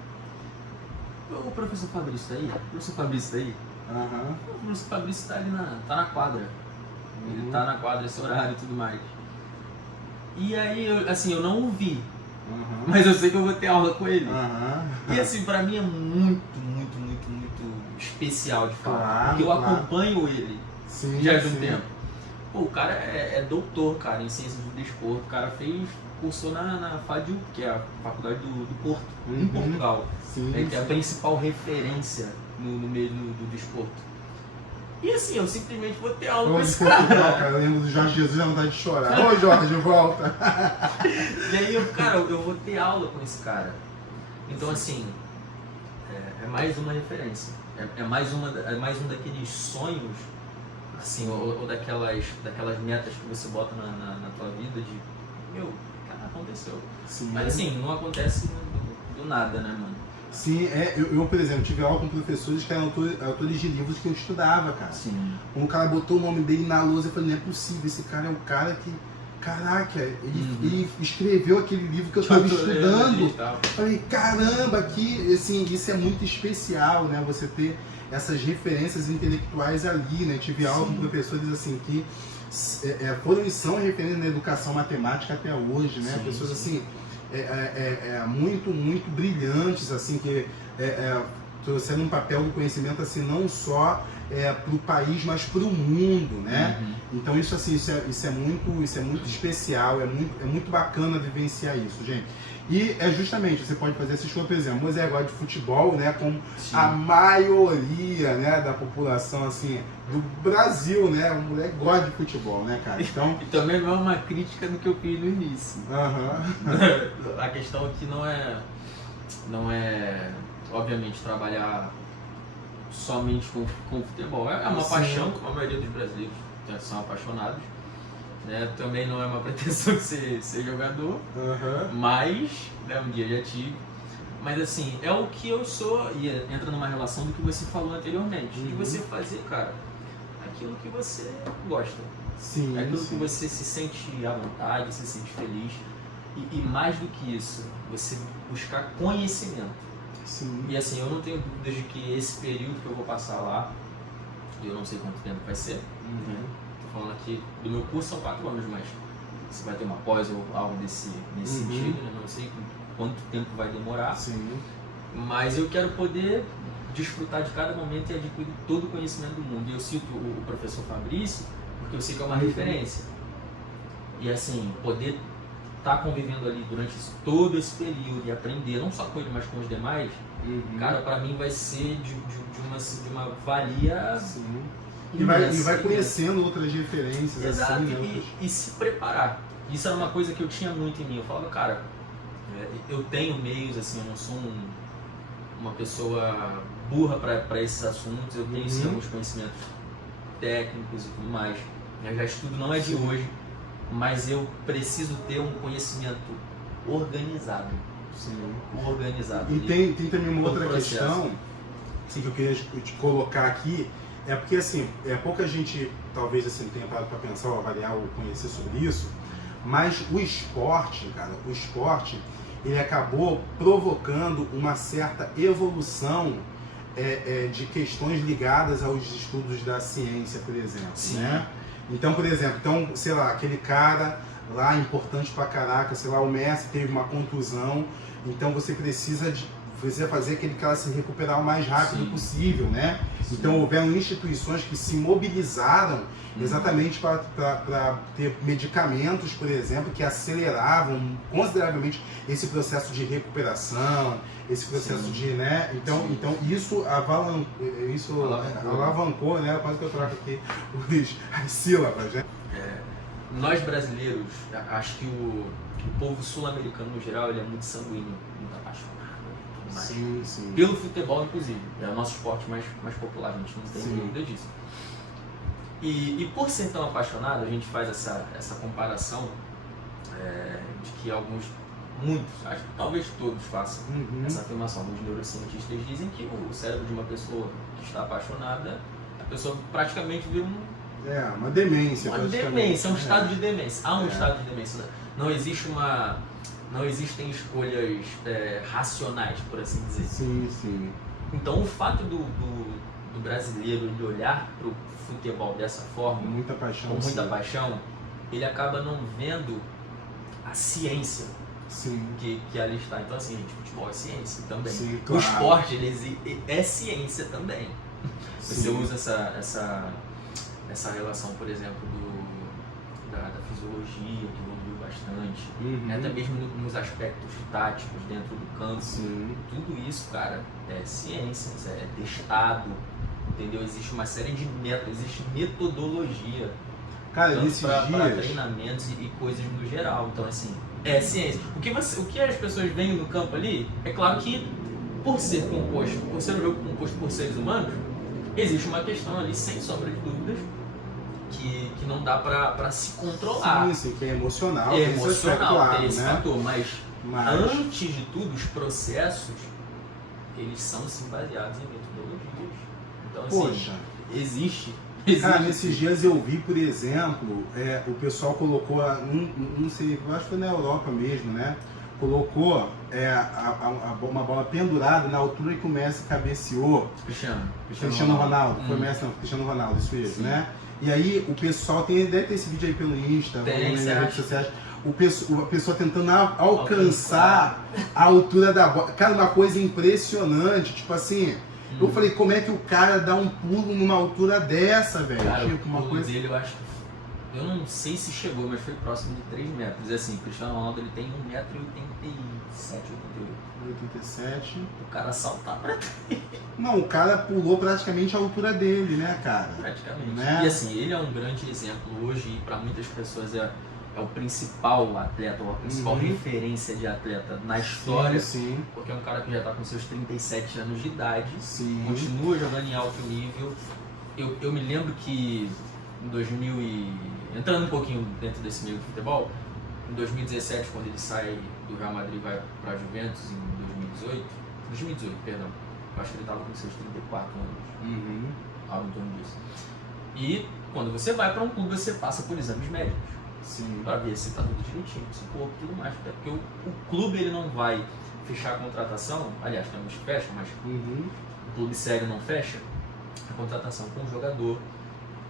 O professor Fabrício tá aí? O professor Fabrício tá aí? Uhum. O professor Fabrício tá ali tá na quadra. Ele tá na quadra esse horário e tudo mais. E aí, eu não o vi, mas eu sei que eu vou ter aula com ele. E assim, pra mim é muito especial de falar. Claro, porque eu claro. acompanho ele Sim, já de um sim. tempo. Pô, o cara é doutor, cara, em ciências do desporto. O cara cursou na FADU, que é a faculdade do Porto, em Portugal. Sim, Que é a principal referência no meio do desporto. E assim, eu simplesmente vou ter aula com Hoje esse Portugal, cara. cara, eu lembro do Jorge Jesus, dá vontade de chorar. Ô Jorge, volta! E aí, eu vou ter aula com esse cara. Então, assim, é mais uma referência. É mais um daqueles sonhos, assim, ou daquelas metas que você bota na tua vida de, cara, aconteceu. Sim. Mas assim, não acontece do nada, né, mano? Sim, eu, por exemplo, tive aula com professores que eram autores de livros que eu estudava, cara. Sim. Quando o cara botou o nome dele na lousa, eu falei, não é possível, esse cara é o cara que, caraca, ele escreveu aquele livro que eu estava estudando. Eu falei, caramba, assim, isso é muito especial, né, você ter essas referências intelectuais ali, né, tive aula com professores, assim, que foram e são referências na educação matemática até hoje, né, Sim, pessoas, sim. assim, muito brilhantes, assim, que trouxeram um papel do conhecimento, assim, não só para o país, mas para o mundo, né? Então isso, assim, isso é muito especial, é muito bacana vivenciar isso, gente. E justamente, você pode fazer essas coisas, por exemplo, Moisés gosta de futebol, né? Como a maioria, né, da população, assim, do Brasil, né? O moleque gosta de futebol, né, cara? Então... E também não é uma crítica do que eu fiz no início. A questão aqui não é, obviamente, trabalhar somente com futebol. É uma paixão, como a maioria dos brasileiros são apaixonados. Né? Também não é uma pretensão de ser jogador, mas um dia já tive. Mas assim, é o que eu sou, e entra numa relação do que você falou anteriormente, de você fazer, cara, aquilo que você gosta. Sim, aquilo que você se sente à vontade, se sente feliz. E mais do que isso, você buscar conhecimento. Sim. E assim, eu não tenho dúvidas de que esse período que eu vou passar lá, eu não sei quanto tempo vai ser, tô falando aqui do meu curso são 4 anos, mas você vai ter uma pós ou algo nesse sentido, né? Não sei quanto tempo vai demorar. Sim. Mas eu quero poder desfrutar de cada momento e adquirir todo o conhecimento do mundo. E eu cito o professor Fabrício, porque eu sei que é uma referência. E assim, poder estar convivendo ali durante todo esse período e aprender, não só com ele, mas com os demais, cara, pra mim vai ser de uma valia. Sim. Imensa, E vai conhecendo outras referências. Exato, assim, né? e se preparar. Isso era uma coisa que eu tinha muito em mim. Eu falava, cara, eu tenho meios, assim, eu não sou uma pessoa burra para esses assuntos, eu tenho sim alguns conhecimentos técnicos e tudo mais. Eu já estudo, não é de hoje, mas eu preciso ter um conhecimento organizado. Sim. Organizado. E tem também uma outra questão assim, que eu queria te colocar aqui, é porque assim, pouca gente talvez assim tenha parado para pensar ou avaliar ou conhecer sobre isso, mas o esporte, cara, ele acabou provocando uma certa evolução de questões ligadas aos estudos da ciência, por exemplo, né? Então, por exemplo, sei lá, aquele cara lá importante pra caraca, sei lá, o Messi teve uma contusão, então você precisa fazer aquele cara se recuperar o mais rápido possível, né? Sim. Então houveram instituições que se mobilizaram exatamente para ter medicamentos, por exemplo, que aceleravam consideravelmente esse processo de recuperação, esse processo de, né? Então isso alavancou, né? Quase que eu troco aqui as sílabas, né? Nós brasileiros, acho que o povo sul-americano no geral, ele é muito sanguíneo, muito apaixonado. Sim. Pelo futebol, inclusive. É o nosso esporte mais popular, a gente não tem dúvida disso. E por ser tão apaixonado, a gente faz essa comparação de que muitos, acho que talvez todos façam essa afirmação. Os neurocientistas dizem que o cérebro de uma pessoa que está apaixonada, a pessoa praticamente vira uma demência. Uma demência, é um estado de demência. Há um estado de demência. Não existem escolhas racionais, por assim dizer. Sim. Então o fato do brasileiro de olhar para o futebol dessa forma, com muita paixão, ele acaba não vendo a ciência que ali está. Então assim, gente, futebol é ciência também. Sim, claro. O esporte é ciência também. Você usa essa relação, por exemplo, da fisiologia, que evoluiu bastante, até mesmo nos aspectos táticos dentro do campo. Tudo isso, cara, é ciência, é testado, entendeu? Existe uma série de métodos, existe metodologia, cara, para treinamentos e coisas no geral. Então, assim, é ciência. O que as pessoas veem no campo ali, é claro que por ser um jogo composto por seres humanos, existe uma questão ali, sem sombra de dúvidas, que não dá pra se controlar. Sim, que é emocional. É emocional, tem esse né? fator, mas antes de tudo, os processos, eles são sim baseados em metodologias. Então, assim, existe. Cara, nesses dias eu vi, por exemplo, o pessoal colocou, não sei, eu acho que foi na Europa mesmo, né? Colocou uma bola pendurada na altura que o Messi cabeceou. Cristiano Ronaldo. Foi Messi, não, Cristiano Ronaldo, isso mesmo, né? E aí o pessoal deve ter esse vídeo aí pelo Insta, nas redes sociais. A pessoa tentando alcançar a altura da bola. Cara, uma coisa impressionante, tipo assim. Eu falei, como é que o cara dá um pulo numa altura dessa, velho? Cara, tipo, o pulo dele, eu acho que... Eu não sei se chegou, mas foi próximo de 3 metros. E assim, o Cristiano Ronaldo, ele tem 1,87 m, 87. O cara saltar pra... Não, o cara pulou praticamente a altura dele, né, cara? Praticamente. Né? E assim, ele é um grande exemplo hoje e para muitas pessoas é o principal atleta, ou a principal referência de atleta na história. Sim. Porque é um cara que já está com seus 37 anos de idade, continua jogando em alto nível. Eu me lembro que em entrando um pouquinho dentro desse meio de futebol, em 2017, quando ele sai do Real Madrid e vai para a Juventus, em 2018, perdão, eu acho que ele estava com seus 34 anos, algo em torno disso. E quando você vai para um clube, você passa por exames médicos, para ver se está tudo direitinho, se o corpo e tudo mais, até porque o clube ele não vai fechar a contratação, aliás, tem alguns que fecham, mas o clube sério não fecha a contratação com o jogador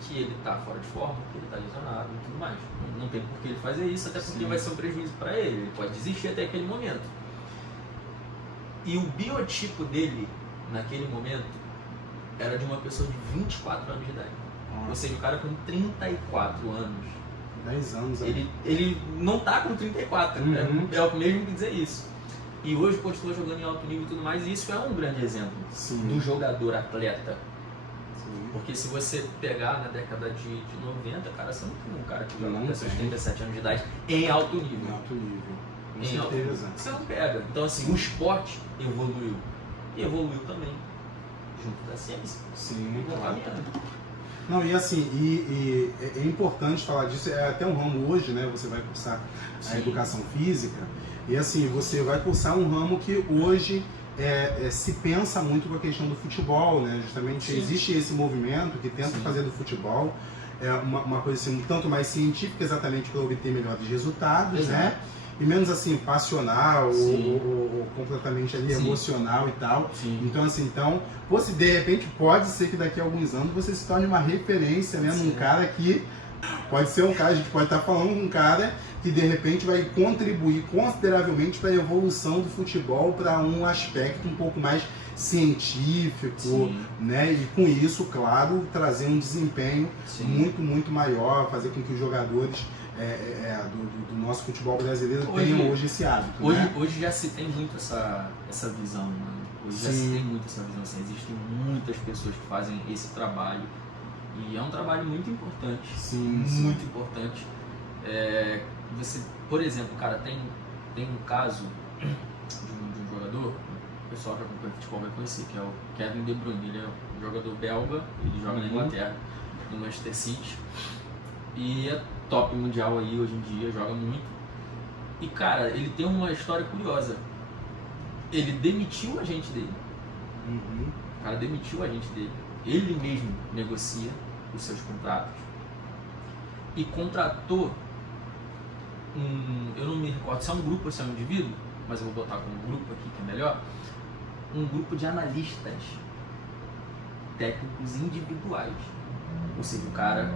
que ele está fora de forma, que ele está lesionado e tudo mais. Não tem por que ele fazer isso, até porque vai ser um prejuízo para ele. Ele pode desistir até aquele momento. E o biotipo dele, naquele momento, era de uma pessoa de 24 anos de idade. Ou seja, o cara com 34 anos. 10 anos. Ele não está com 34, é o mesmo que dizer isso. E hoje continua jogando em alto nível e tudo mais, e isso é um grande exemplo do jogador atleta. Porque se você pegar na década de 90, cara, você não tem um cara que joga até seus 37 anos de idade em alto nível. Em alto nível. Com certeza. Alto nível. Você não pega. Então, assim, o esporte evoluiu. E evoluiu também junto da ciência. Claro. Não, e assim, é importante falar disso, é até um ramo hoje, né? Você vai cursar a educação física. E assim, você vai cursar um ramo que hoje se pensa muito com a questão do futebol, né? Justamente existe esse movimento que tenta fazer do futebol uma coisa assim, um tanto mais científica, exatamente para obter melhores resultados, né? e menos assim, passional ou completamente ali Sim. emocional e tal. Sim. Então, assim, se de repente pode ser que daqui a alguns anos você se torne uma referência, né? Num cara que pode ser um cara, a gente pode estar falando de um cara que de repente vai contribuir consideravelmente para a evolução do futebol para um aspecto um pouco mais científico, Sim. né? E com isso, claro, trazer um desempenho Sim. muito maior, fazer com que os jogadores do nosso futebol brasileiro tenham hoje esse hábito. Hoje já se tem muito essa visão, mano. Hoje já se tem muito essa visão, assim, existem muitas pessoas que fazem esse trabalho e é um trabalho muito importante. Sim, muito importante. Você, por exemplo, cara, tem um caso de um jogador, o pessoal que acompanha futebol vai conhecer, que é o Kevin De Bruyne. Ele é um jogador belga, ele joga na Inglaterra, no Manchester City, e é top mundial aí hoje em dia, joga muito. E cara, ele tem uma história curiosa. Ele demitiu o agente dele. O cara demitiu o agente dele. Ele mesmo negocia os seus contratos e contratou eu não me recordo se é um grupo ou se é um indivíduo, mas eu vou botar como grupo aqui que é melhor, um grupo de analistas técnicos individuais. Ou seja, o cara,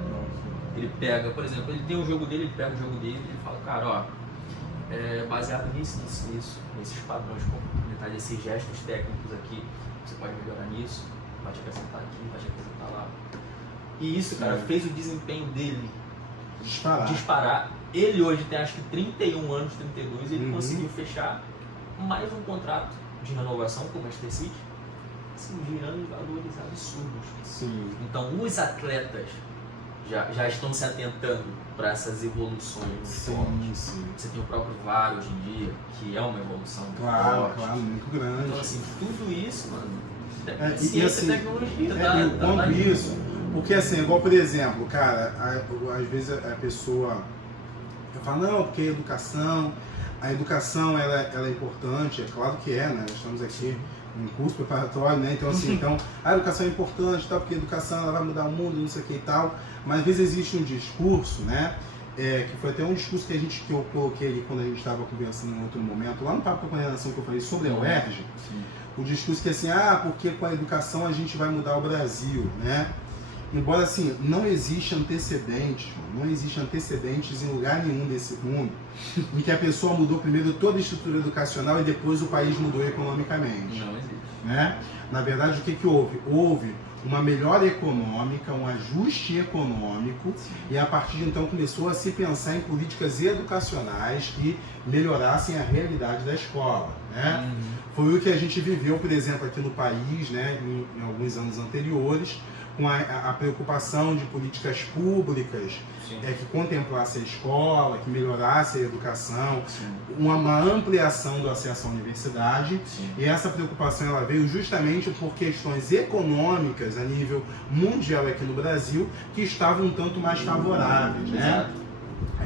ele pega, por exemplo, ele tem um jogo dele, ele pega o jogo dele e ele fala, cara, ó, baseado nisso, nesses padrões complementares, esses gestos técnicos aqui, você pode melhorar nisso, pode acrescentar aqui, pode acrescentar lá. E isso, cara, fez o desempenho dele disparar. Ele hoje tem acho que 31 anos, 32, e ele conseguiu fechar mais um contrato de renovação com o Manchester City, assim, girando valores absurdos. Sim. Então os atletas já estão se atentando para essas evoluções no esporte. Sim. Você tem o próprio VAR hoje em dia, que é uma evolução muito Claro, forte. muito grande. Então assim, tudo isso, mano, E ciência assim, e tecnologia, quando isso, porque assim, igual por exemplo, cara, às vezes a pessoa fala, não, porque a educação ela é importante, é claro que é, né? Nós estamos aqui em curso preparatório, né? Então assim, a educação é importante, tal, porque a educação ela vai mudar o mundo, não sei o que e tal, mas às vezes existe um discurso, né? Que foi até um discurso que eu coloquei ali quando a gente estava conversando em outro momento, lá no Papo com a Coordenação que eu falei sobre a UERJ, o discurso que é assim, porque com a educação a gente vai mudar o Brasil, né? Embora assim, não existe antecedentes em lugar nenhum desse mundo em que a pessoa mudou primeiro toda a estrutura educacional e depois o país mudou economicamente. Não existe. Né? Na verdade, o que houve? Houve uma melhora econômica, um ajuste econômico, e a partir de então começou a se pensar em políticas educacionais que melhorassem a realidade da escola. Né? Foi o que a gente viveu, por exemplo, aqui no país, né, em alguns anos anteriores, com a preocupação de políticas públicas que contemplasse a escola, que melhorasse a educação, uma ampliação do acesso à universidade. E essa preocupação ela veio justamente por questões econômicas a nível mundial aqui no Brasil que estavam um tanto mais favoráveis. Né?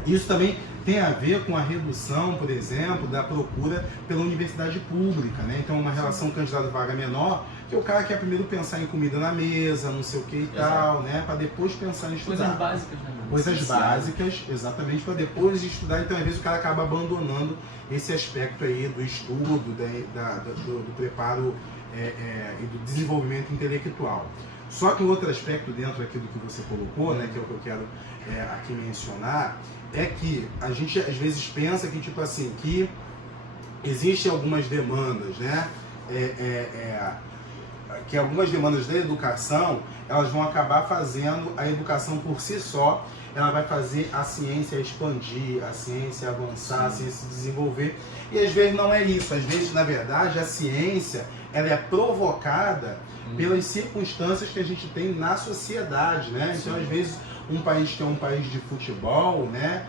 Isso também tem a ver com a redução, por exemplo, da procura pela universidade pública. Né? Então, uma relação candidato-vaga menor, que o cara quer primeiro pensar em comida na mesa, não sei o que e tal, né? Para depois pensar em estudar. Coisas básicas, né? Coisas básicas, exatamente, para depois estudar. Então, às vezes, o cara acaba abandonando esse aspecto aí do estudo, do preparo e do desenvolvimento intelectual. Só que um outro aspecto dentro aqui do que você colocou, né, que é o que eu quero aqui mencionar, é que a gente às vezes pensa que, tipo assim, que existem algumas demandas, né? Que algumas demandas da educação, elas vão acabar fazendo a educação por si só, ela vai fazer a ciência expandir, a ciência avançar, a ciência se desenvolver. E às vezes não é isso, às vezes, na verdade, a ciência ela é provocada pelas circunstâncias que a gente tem na sociedade, né? Então, às vezes, um país que é um país de futebol, né?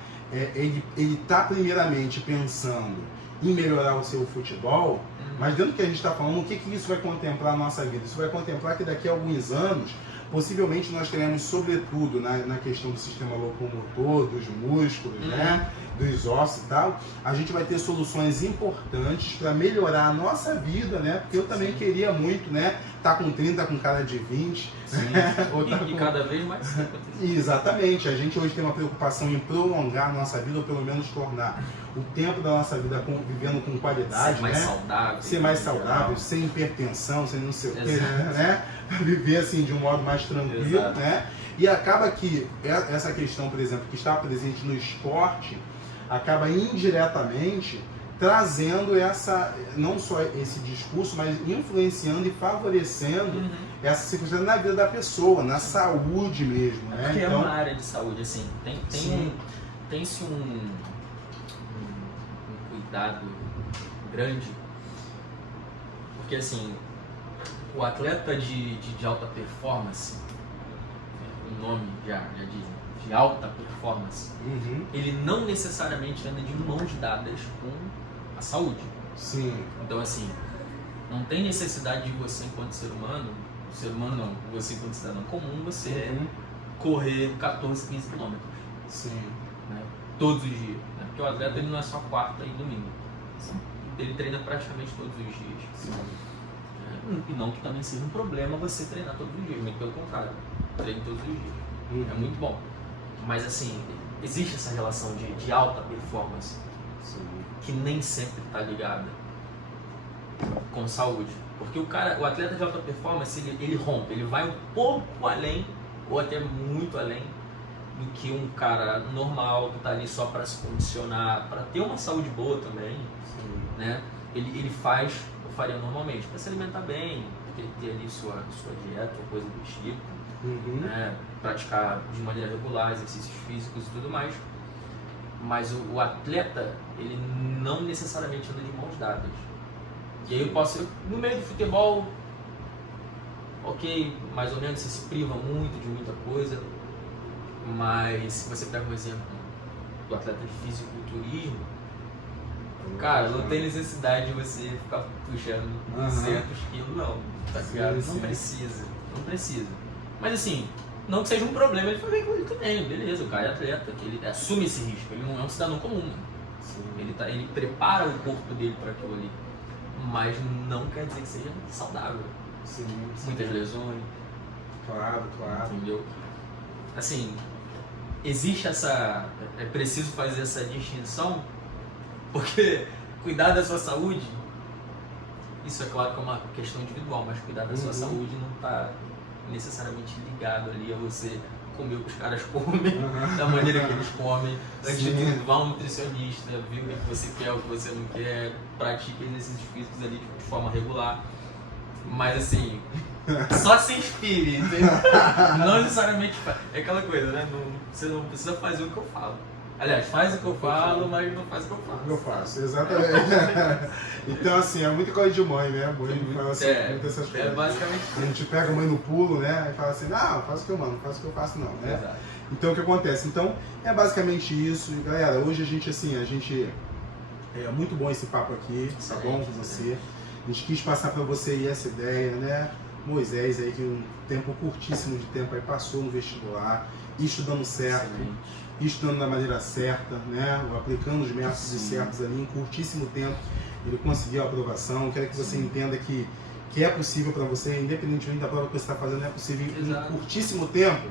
Ele está primeiramente pensando em melhorar o seu futebol, mas dentro do que a gente está falando, o que isso vai contemplar na nossa vida? Isso vai contemplar que daqui a alguns anos Possivelmente nós teremos, sobretudo, na questão do sistema locomotor, dos músculos, né? Dos ossos e tal, a gente vai ter soluções importantes para melhorar a nossa vida, né? Porque eu também queria muito, né? Tá com 30, com cara de 20. Né? E cada vez mais cedo. Exatamente. A gente hoje tem uma preocupação em prolongar a nossa vida, ou pelo menos tornar o tempo da nossa vida vivendo com qualidade, ser mais né? saudável. Ser mais saudável, sem hipertensão, sem não sei o quê, né? Viver assim de um modo mais tranquilo, Exato. né? E acaba que essa questão, por exemplo, que está presente no esporte, acaba indiretamente trazendo não só esse discurso, mas influenciando e favorecendo essa circunstância na vida da pessoa, na saúde mesmo, né? Porque então, é uma área de saúde, assim, tem-se um cuidado grande, porque assim, o atleta de alta performance, o nome já diz, de alta performance, ele não necessariamente anda de mãos dadas com a saúde. Sim. Então assim, não tem necessidade de você enquanto ser humano não, você enquanto cidadão comum, você correr 14, 15 quilômetros. Sim. Né? Todos os dias. Né? Porque o atleta ele não é só quarta e domingo. Ele treina praticamente todos os dias. Sim. E não que também seja um problema você treinar todos os dias, muito pelo contrário. Treine todos os dias. É muito bom. Mas assim, existe essa relação de alta performance que nem sempre está ligada com saúde. Porque o atleta de alta performance, ele rompe, ele vai um pouco além, ou até muito além, do que um cara normal que está ali só para se condicionar, para ter uma saúde boa também, né? Ele faria normalmente, para se alimentar bem, ter ali sua dieta, coisa do tipo, né? Praticar de maneira regular exercícios físicos e tudo mais. Mas o atleta, ele não necessariamente anda de mãos dadas. E aí no meio do futebol, ok, mais ou menos, você se priva muito de muita coisa, mas se você pega um exemplo do atleta de fisiculturismo, cara, não tem necessidade de você ficar puxando 200 quilos, não, tá ligado? Não precisa. Mas assim, não que seja um problema ele fazer aquilo também, beleza, o cara é atleta, que ele assume esse risco, ele não é um cidadão comum, ele prepara o corpo dele para aquilo ali, mas não quer dizer que seja saudável. Muitas lesões. Claro. Entendeu? Assim, existe é preciso fazer essa distinção, porque cuidar da sua saúde, isso é claro que é uma questão individual, mas cuidar da sua saúde não está necessariamente ligado ali a você comer o que os caras comem, da maneira que eles comem, antes de tudo, vá a um nutricionista, ver o que você quer, o que você não quer, pratique exercícios físicos ali de forma regular, mas assim, só se inspire, entendeu? Não necessariamente é aquela coisa, né? Você não precisa fazer o que eu falo. Aliás, faz o que eu falo, mas não faz o que eu faço. Eu faço, exatamente. Então, assim, é muita coisa de mãe, né? A mãe fala assim, muitas essas coisas. Basicamente. A gente pega a mãe no pulo, né? E fala assim, não, faz o que eu mando, não faz o que eu faço não, né? Exato. Então, o que acontece? Então, é basicamente isso. E, galera, hoje a gente é muito bom esse papo aqui, tá bom com você. A gente quis passar para você aí essa ideia, né? Moisés aí, que um tempo curtíssimo de tempo aí passou no vestibular, estudando certo. Estudando da maneira certa, né? Aplicando os métodos certos ali, em curtíssimo tempo ele conseguiu a aprovação. Quero que você entenda que é possível para você, independentemente da prova que você está fazendo, é possível em curtíssimo tempo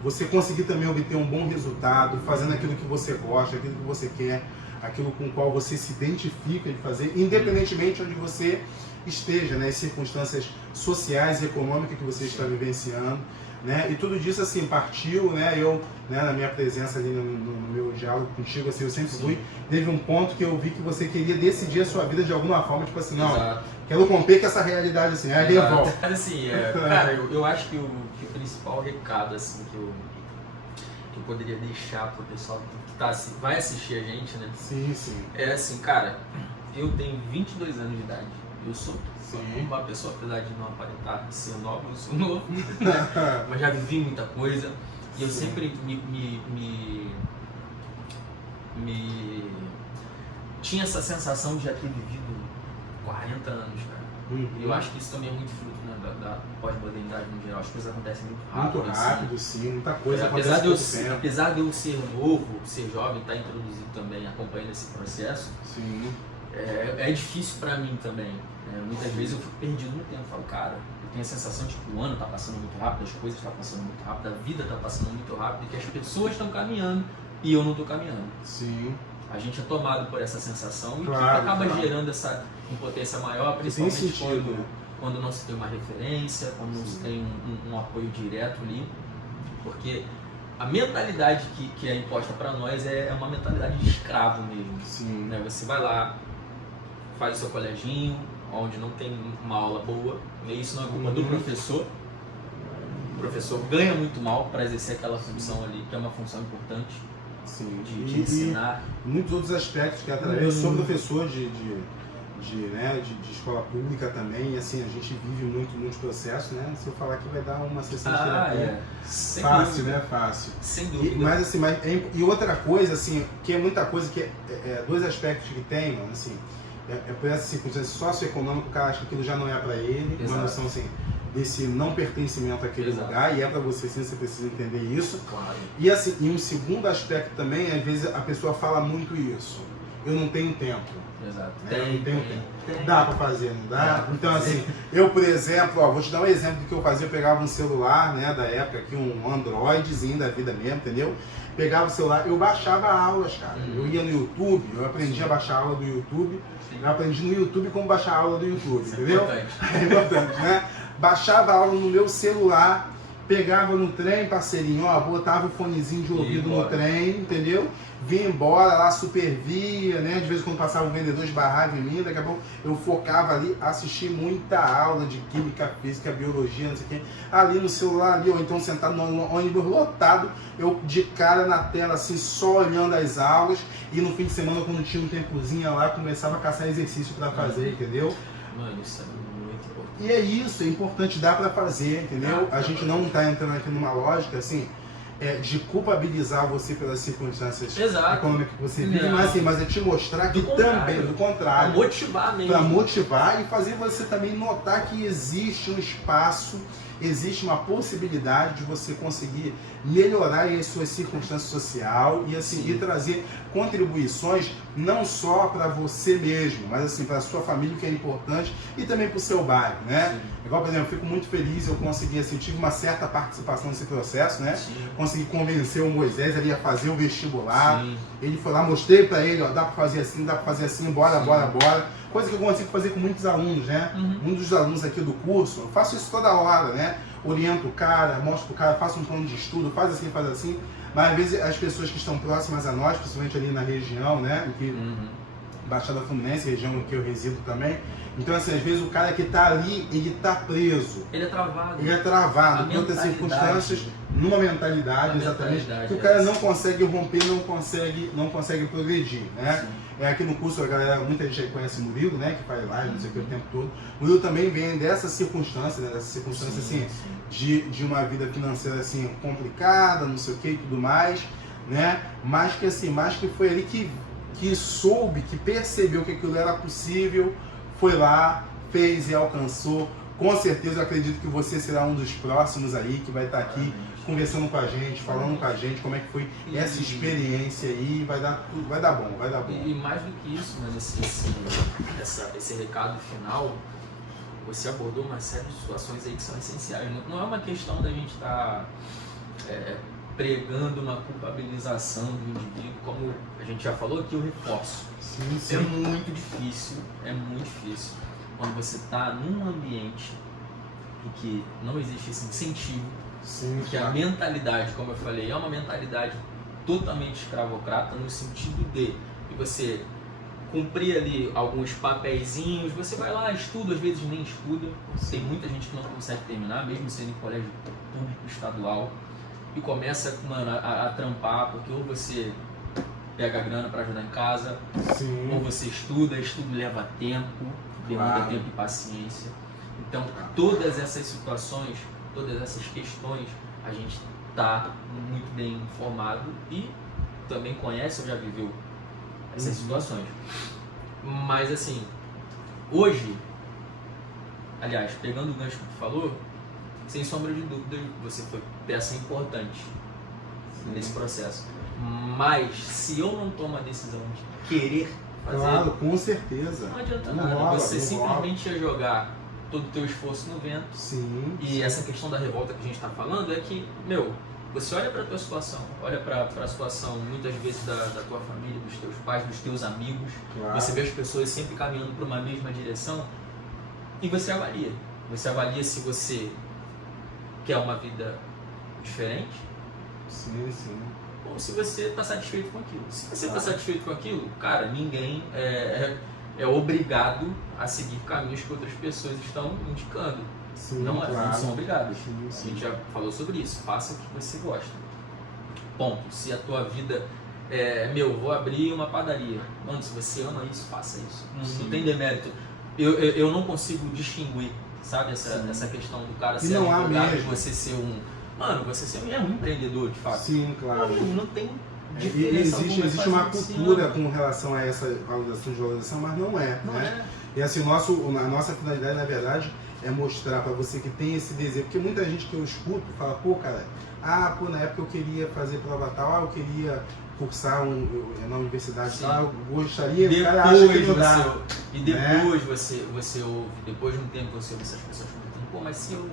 você conseguir também obter um bom resultado, fazendo aquilo que você gosta, aquilo que você quer, aquilo com o qual você se identifica de fazer, independentemente de onde você esteja, né? As circunstâncias sociais e econômicas que você está vivenciando. Né? E tudo disso assim partiu, né? Eu, né, na minha presença ali no meu diálogo contigo, assim, eu sempre teve um ponto que eu vi que você queria decidir a sua vida de alguma forma, tipo assim, não, quero romper com essa realidade assim, aí revolta. Assim, cara, eu acho que o principal recado assim que eu poderia deixar pro pessoal que vai assistir a gente, né? Sim. É assim, cara, eu tenho 22 anos de idade, eu sou uma pessoa, apesar de não aparentar ser nova, eu sou novo, né? Mas já vivi muita coisa e eu sempre me tinha essa sensação de já ter vivido 40 anos, cara. E eu acho que isso também é muito fruto, né, da pós-modernidade no geral. As coisas acontecem muito rápido. Muito rápido, sim, muita coisa acontece Apesar tempo. apesar de eu ser novo, ser jovem, estar introduzido também, acompanhando esse processo, Sim. é difícil pra mim também. Muitas vezes eu fico perdido no tempo. Falo, cara, eu tenho a sensação de que o ano tá passando muito rápido, as coisas estão passando muito rápido, a vida tá passando muito rápido e que as pessoas estão caminhando e eu não tô caminhando. Sim. A gente é tomado por essa sensação e Claro, que acaba claro. gerando essa impotência maior, Tem principalmente sentido. quando não se tem uma referência, quando não se tem um apoio direto ali, porque a mentalidade que é imposta para nós é uma mentalidade de escravo mesmo. Sim. Né? Você vai lá, faz o seu coleginho, onde não tem uma aula boa, e isso não é culpa do professor. O professor ganha muito mal para exercer aquela função ali, que é uma função importante. Sim. De ensinar. E muitos outros aspectos que através. Eu sou professor de escola pública também, e assim, a gente vive muito muitos processos, né? Se eu falar aqui vai dar uma sessão de terapia. Sem Fácil, dúvida. né? Fácil. Sem dúvida. Mas assim, e outra coisa, assim, que é muita coisa, que dois aspectos que tem, mano, assim, por essa circunstância socioeconômica, o cara acha que aquilo já não é pra ele, Exato. uma noção assim, desse não pertencimento àquele Exato. lugar, e é pra você sim, você precisa entender isso. Claro. E assim, e um segundo aspecto também, às vezes a pessoa fala muito isso. Eu não tenho tempo. Exato. Eu não tenho tempo. Tem. Dá pra fazer, não dá? Dá pra Então fazer. assim, eu por exemplo, vou te dar um exemplo do que eu fazia, eu pegava um celular, né, da época aqui, um Androidzinho da vida mesmo, entendeu? Pegava o celular, eu baixava aulas, cara. Eu ia no YouTube, eu aprendi a baixar a aula do YouTube, Sim. eu aprendi no YouTube como baixar a aula do YouTube, Isso é entendeu? importante. É importante, né? Baixava a aula no meu celular, pegava no trem, parceirinho, botava o fonezinho de ouvido no trem, entendeu? Vinha embora lá, supervia, né? De vez em quando passava um vendedor, esbarrava em mim, daqui a pouco eu focava ali, assisti muita aula de química, física, biologia, não sei o quê, ali no celular, ali, ou então sentado no ônibus lotado, eu de cara na tela, assim, só olhando as aulas, e no fim de semana, quando tinha um tempozinho lá, começava a caçar exercício pra fazer, entendeu? Mano, isso é muito importante. E é isso, é importante, dá pra fazer, entendeu? A gente não tá entrando aqui numa lógica, assim, de culpabilizar você pelas circunstâncias Exato. econômicas que você vive, Não. mas, assim, mas é te mostrar que Do contrário. também, do Pra contrário, motivar mesmo. para motivar e fazer você também notar que existe um espaço, existe uma possibilidade de você conseguir melhorar as suas circunstâncias sociais e assim Sim. e trazer contribuições não só para você mesmo, mas assim para a sua família, que é importante, e também para o seu bairro, né? Sim. Igual, por exemplo, eu fico muito feliz, eu consegui assim, tive uma certa participação nesse processo, né? Sim. Consegui convencer o Moisés ali a fazer o vestibular. Sim. Ele foi lá, mostrei pra ele, dá pra fazer assim, bora, Sim. bora. Coisa que eu consigo fazer com muitos alunos, né? Uhum. Um dos alunos aqui do curso, eu faço isso toda hora, né? Oriento o cara, mostro pro cara, faço um plano de estudo, faz assim. Mas às vezes as pessoas que estão próximas a nós, principalmente ali na região, né? Que Uhum. Baixada Fluminense, região que eu resido também. Então, assim, às vezes o cara que tá ali, ele tá preso. Ele é travado. Ele é travado A por outras mentalidade. circunstâncias, numa mentalidade, A exatamente, mentalidade, que o cara é não consegue romper, não consegue progredir, né? Sim. Aqui no curso, a galera, muita gente aí conhece o Murilo, né? Que faz live, não sei o que, o tempo todo. O Murilo também vem dessa circunstância, né? Dessa circunstância, Sim, assim, sim. de uma vida financeira, assim, complicada, não sei o que e tudo mais, né? Mas que foi ali que soube, que percebeu que aquilo era possível, foi lá, fez e alcançou. Com certeza eu acredito que você será um dos próximos aí, que vai estar aqui conversando com a gente, falando com a gente como é que foi essa experiência aí, vai dar bom, vai dar bom. E mais do que isso, mas esse recado final, você abordou uma série de situações aí que são essenciais. Não é uma questão da gente estar pregando uma culpabilização do indivíduo, como a gente já falou aqui, eu reforço. Sim, É muito difícil quando você está num ambiente em que não existe esse incentivo, Sim, que a mentalidade, como eu falei, é uma mentalidade totalmente escravocrata, no sentido de você cumprir ali alguns papeizinhos, você vai lá, estuda, às vezes nem estuda, tem muita gente que não consegue terminar, mesmo sendo em colégio público estadual, e começa, mano, a trampar, porque ou você pega a grana para ajudar em casa, sim. ou você estudo leva tempo, demanda Claro. tempo e paciência. Então, todas essas situações, todas essas questões, a gente está muito bem informado e também conhece ou já viveu essas situações. Mas assim, hoje, aliás, pegando o gancho que tu falou, sem sombra de dúvida, você foi peça importante nesse processo. Mas se eu não tomo a decisão de querer fazer, Claro, com certeza. não adianta Não nada. rola, Você não simplesmente ia jogar todo o teu esforço no vento. Sim. E essa questão da revolta que a gente está falando é que, meu, você olha para a tua situação, olha para a situação muitas vezes da tua família, dos teus pais, dos teus amigos, Claro. você vê as pessoas sempre caminhando para uma mesma direção e você avalia. Você avalia se você quer uma vida diferente Sim, sim. ou se você está satisfeito com aquilo. Se você está Claro. satisfeito com aquilo, cara, ninguém é obrigado a seguir caminhos que outras pessoas estão indicando. Sim, Não claro. são obrigados. Sim, A sim. gente já falou sobre isso. Faça o que você gosta. Ponto. Se a tua vida vou abrir uma padaria. Mano, se você ama isso, faça isso. Não tem demérito. Eu não consigo distinguir, sabe, essa questão do cara E ser não há advogado e mesmo. você ser um... Mano, você ser um empreendedor, de fato. Sim, claro. Não tem E diferença existe alguma, uma faz cultura sentido. com relação a essa valorização de valorização, mas não é. Não né? é. E assim, a nossa finalidade, na verdade, é mostrar para você que tem esse desejo. Porque muita gente que eu escuto fala, pô, cara, na época eu queria fazer prova tal, eu queria cursar na universidade Sim. tal, eu gostaria, o cara acha que não dá. E depois você ouve, depois de um tempo você ouve essas pessoas comentando, pô, mas se eu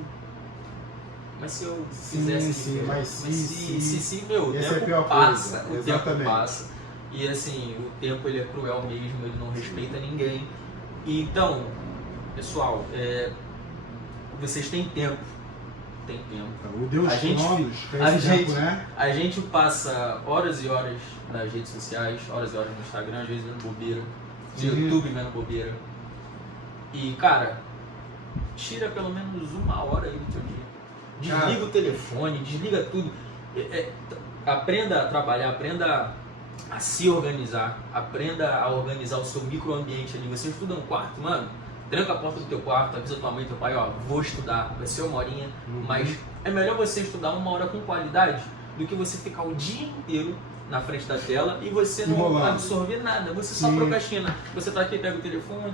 fizesse sim, diferente, mas se, meu, o essa é a tempo pior passa, coisa. o tempo Exatamente. passa. E assim, o tempo ele é cruel mesmo, ele não respeita ninguém. E então, pessoal, vocês têm tempo. Tem tempo. O Deus A gente- cronos, que é a esse tempo, gente- né? A gente passa horas e horas nas redes sociais, horas e horas no Instagram, às vezes vendo bobeira, no Sim. YouTube vendo bobeira. E, cara, tira pelo menos 1 hora aí do teu dia. Desliga Cara. o telefone, desliga tudo. Aprenda a trabalhar, aprenda a se organizar, aprenda a organizar o seu microambiente ali. Você estuda no quarto, mano, tranca a porta do teu quarto, avisa tua mãe e teu pai, ó, vou estudar, vai ser 1 horinha, mas é melhor você estudar 1 hora com qualidade do que você ficar o dia inteiro na frente da tela e você não Enrolando. absorver nada, você só Sim. procrastina. Você tá aqui, pega o telefone,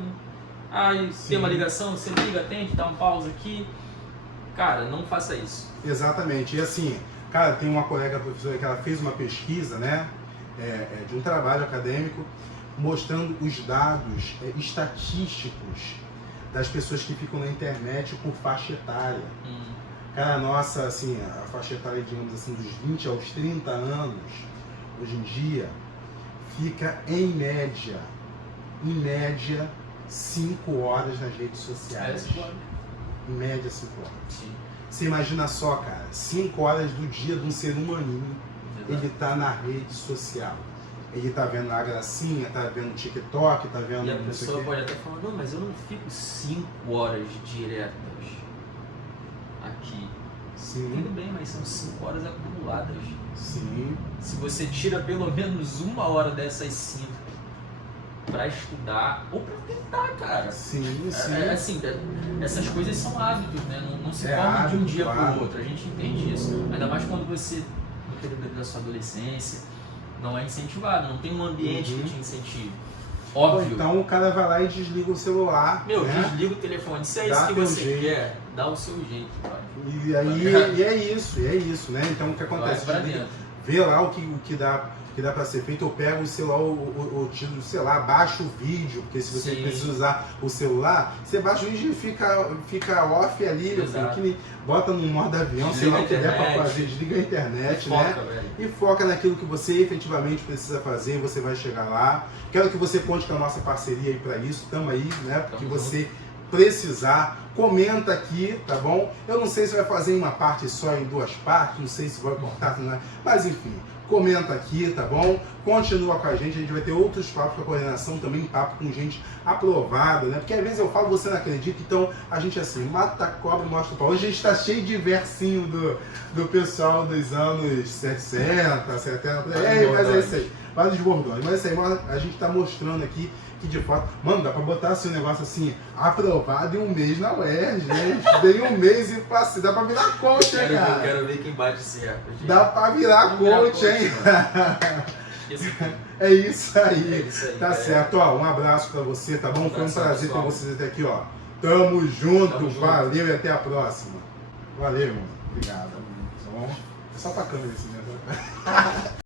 aí Sim. tem uma ligação, você liga, atende, dá um pause aqui. Cara, não faça isso. Exatamente. E assim, cara, tem uma colega professora que ela fez uma pesquisa, né, de um trabalho acadêmico, mostrando os dados estatísticos das pessoas que ficam na internet por faixa etária. Cara, nossa, assim, a faixa etária, digamos assim, dos 20 aos 30 anos, hoje em dia, fica em média, 5 horas nas redes sociais. Em média, 5 horas. Sim. Você imagina só, cara, 5 horas do dia de um ser humaninho, ele tá na rede social. Ele tá vendo a gracinha, tá vendo TikTok, tá vendo E a não sei o pessoa quê. pode até falar, não, mas eu não fico 5 horas diretas aqui. Sim, Tudo bem, mas são 5 horas acumuladas. sim, Se você tira pelo menos 1 hora dessas 5 pra estudar ou pra tentar, cara. sim, sim. Assim, essas coisas são hábitos, né? Não se É forma de um hábito, dia claro. pro outro. A gente entende isso. Ainda mais quando você, no período da sua adolescência, não é incentivado, não tem um ambiente Uhum. que te incentive. Ou Óbvio. então o cara vai lá e desliga o celular, Meu, né? desliga o telefone. Se é Dá isso que teu você jeito. quer, dá o seu jeito, vai. E aí, e é isso, né? Então o que Vai acontece? pra Desliga, dentro. vê lá o que dá para ser feito, eu pego o celular, o tiro, sei lá, baixa o vídeo, porque se você Sim. precisa usar o celular, você baixa o vídeo e fica off ali, meu filho, Exato. que nem bota no modo avião, sei Desliga lá o que a der pra internet. fazer, desliga a internet, Foca, né? velho. E foca naquilo que você efetivamente precisa fazer, você vai chegar lá. Quero que você conte com a nossa parceria aí para isso, tamo aí, né? Porque Tamo você precisar, comenta aqui, tá bom? Eu não sei se vai fazer em uma parte só, em 2 partes, não sei se vai cortar, mas enfim, comenta aqui, tá bom? Continua com a gente vai ter outros papos com a coordenação, também papo com gente aprovada, né? Porque às vezes eu falo, você não acredita, então a gente assim, mata a cobra e mostra o pau. Hoje a gente tá cheio de versinho do pessoal dos anos 60, 70, mas é isso aí, vários bordões, mas é isso aí, a gente tá mostrando aqui que de fato, mano, dá pra botar assim um negócio assim, aprovado em 1 mês na UERJ, gente. Dei 1 mês e passei, dá pra virar coach, hein, cara? Quero ver quem bate esse recorde. Dá pra virar coach, hein? É isso aí. É isso aí, Tá cara. certo, ó, um abraço pra você, tá bom? Foi um abração, prazer ter pessoal. vocês até aqui, ó. Tamo junto, Tamo junto. valeu e até a próxima. Valeu, irmão. Obrigado. Tá bom? É só pra câmera esse mesmo.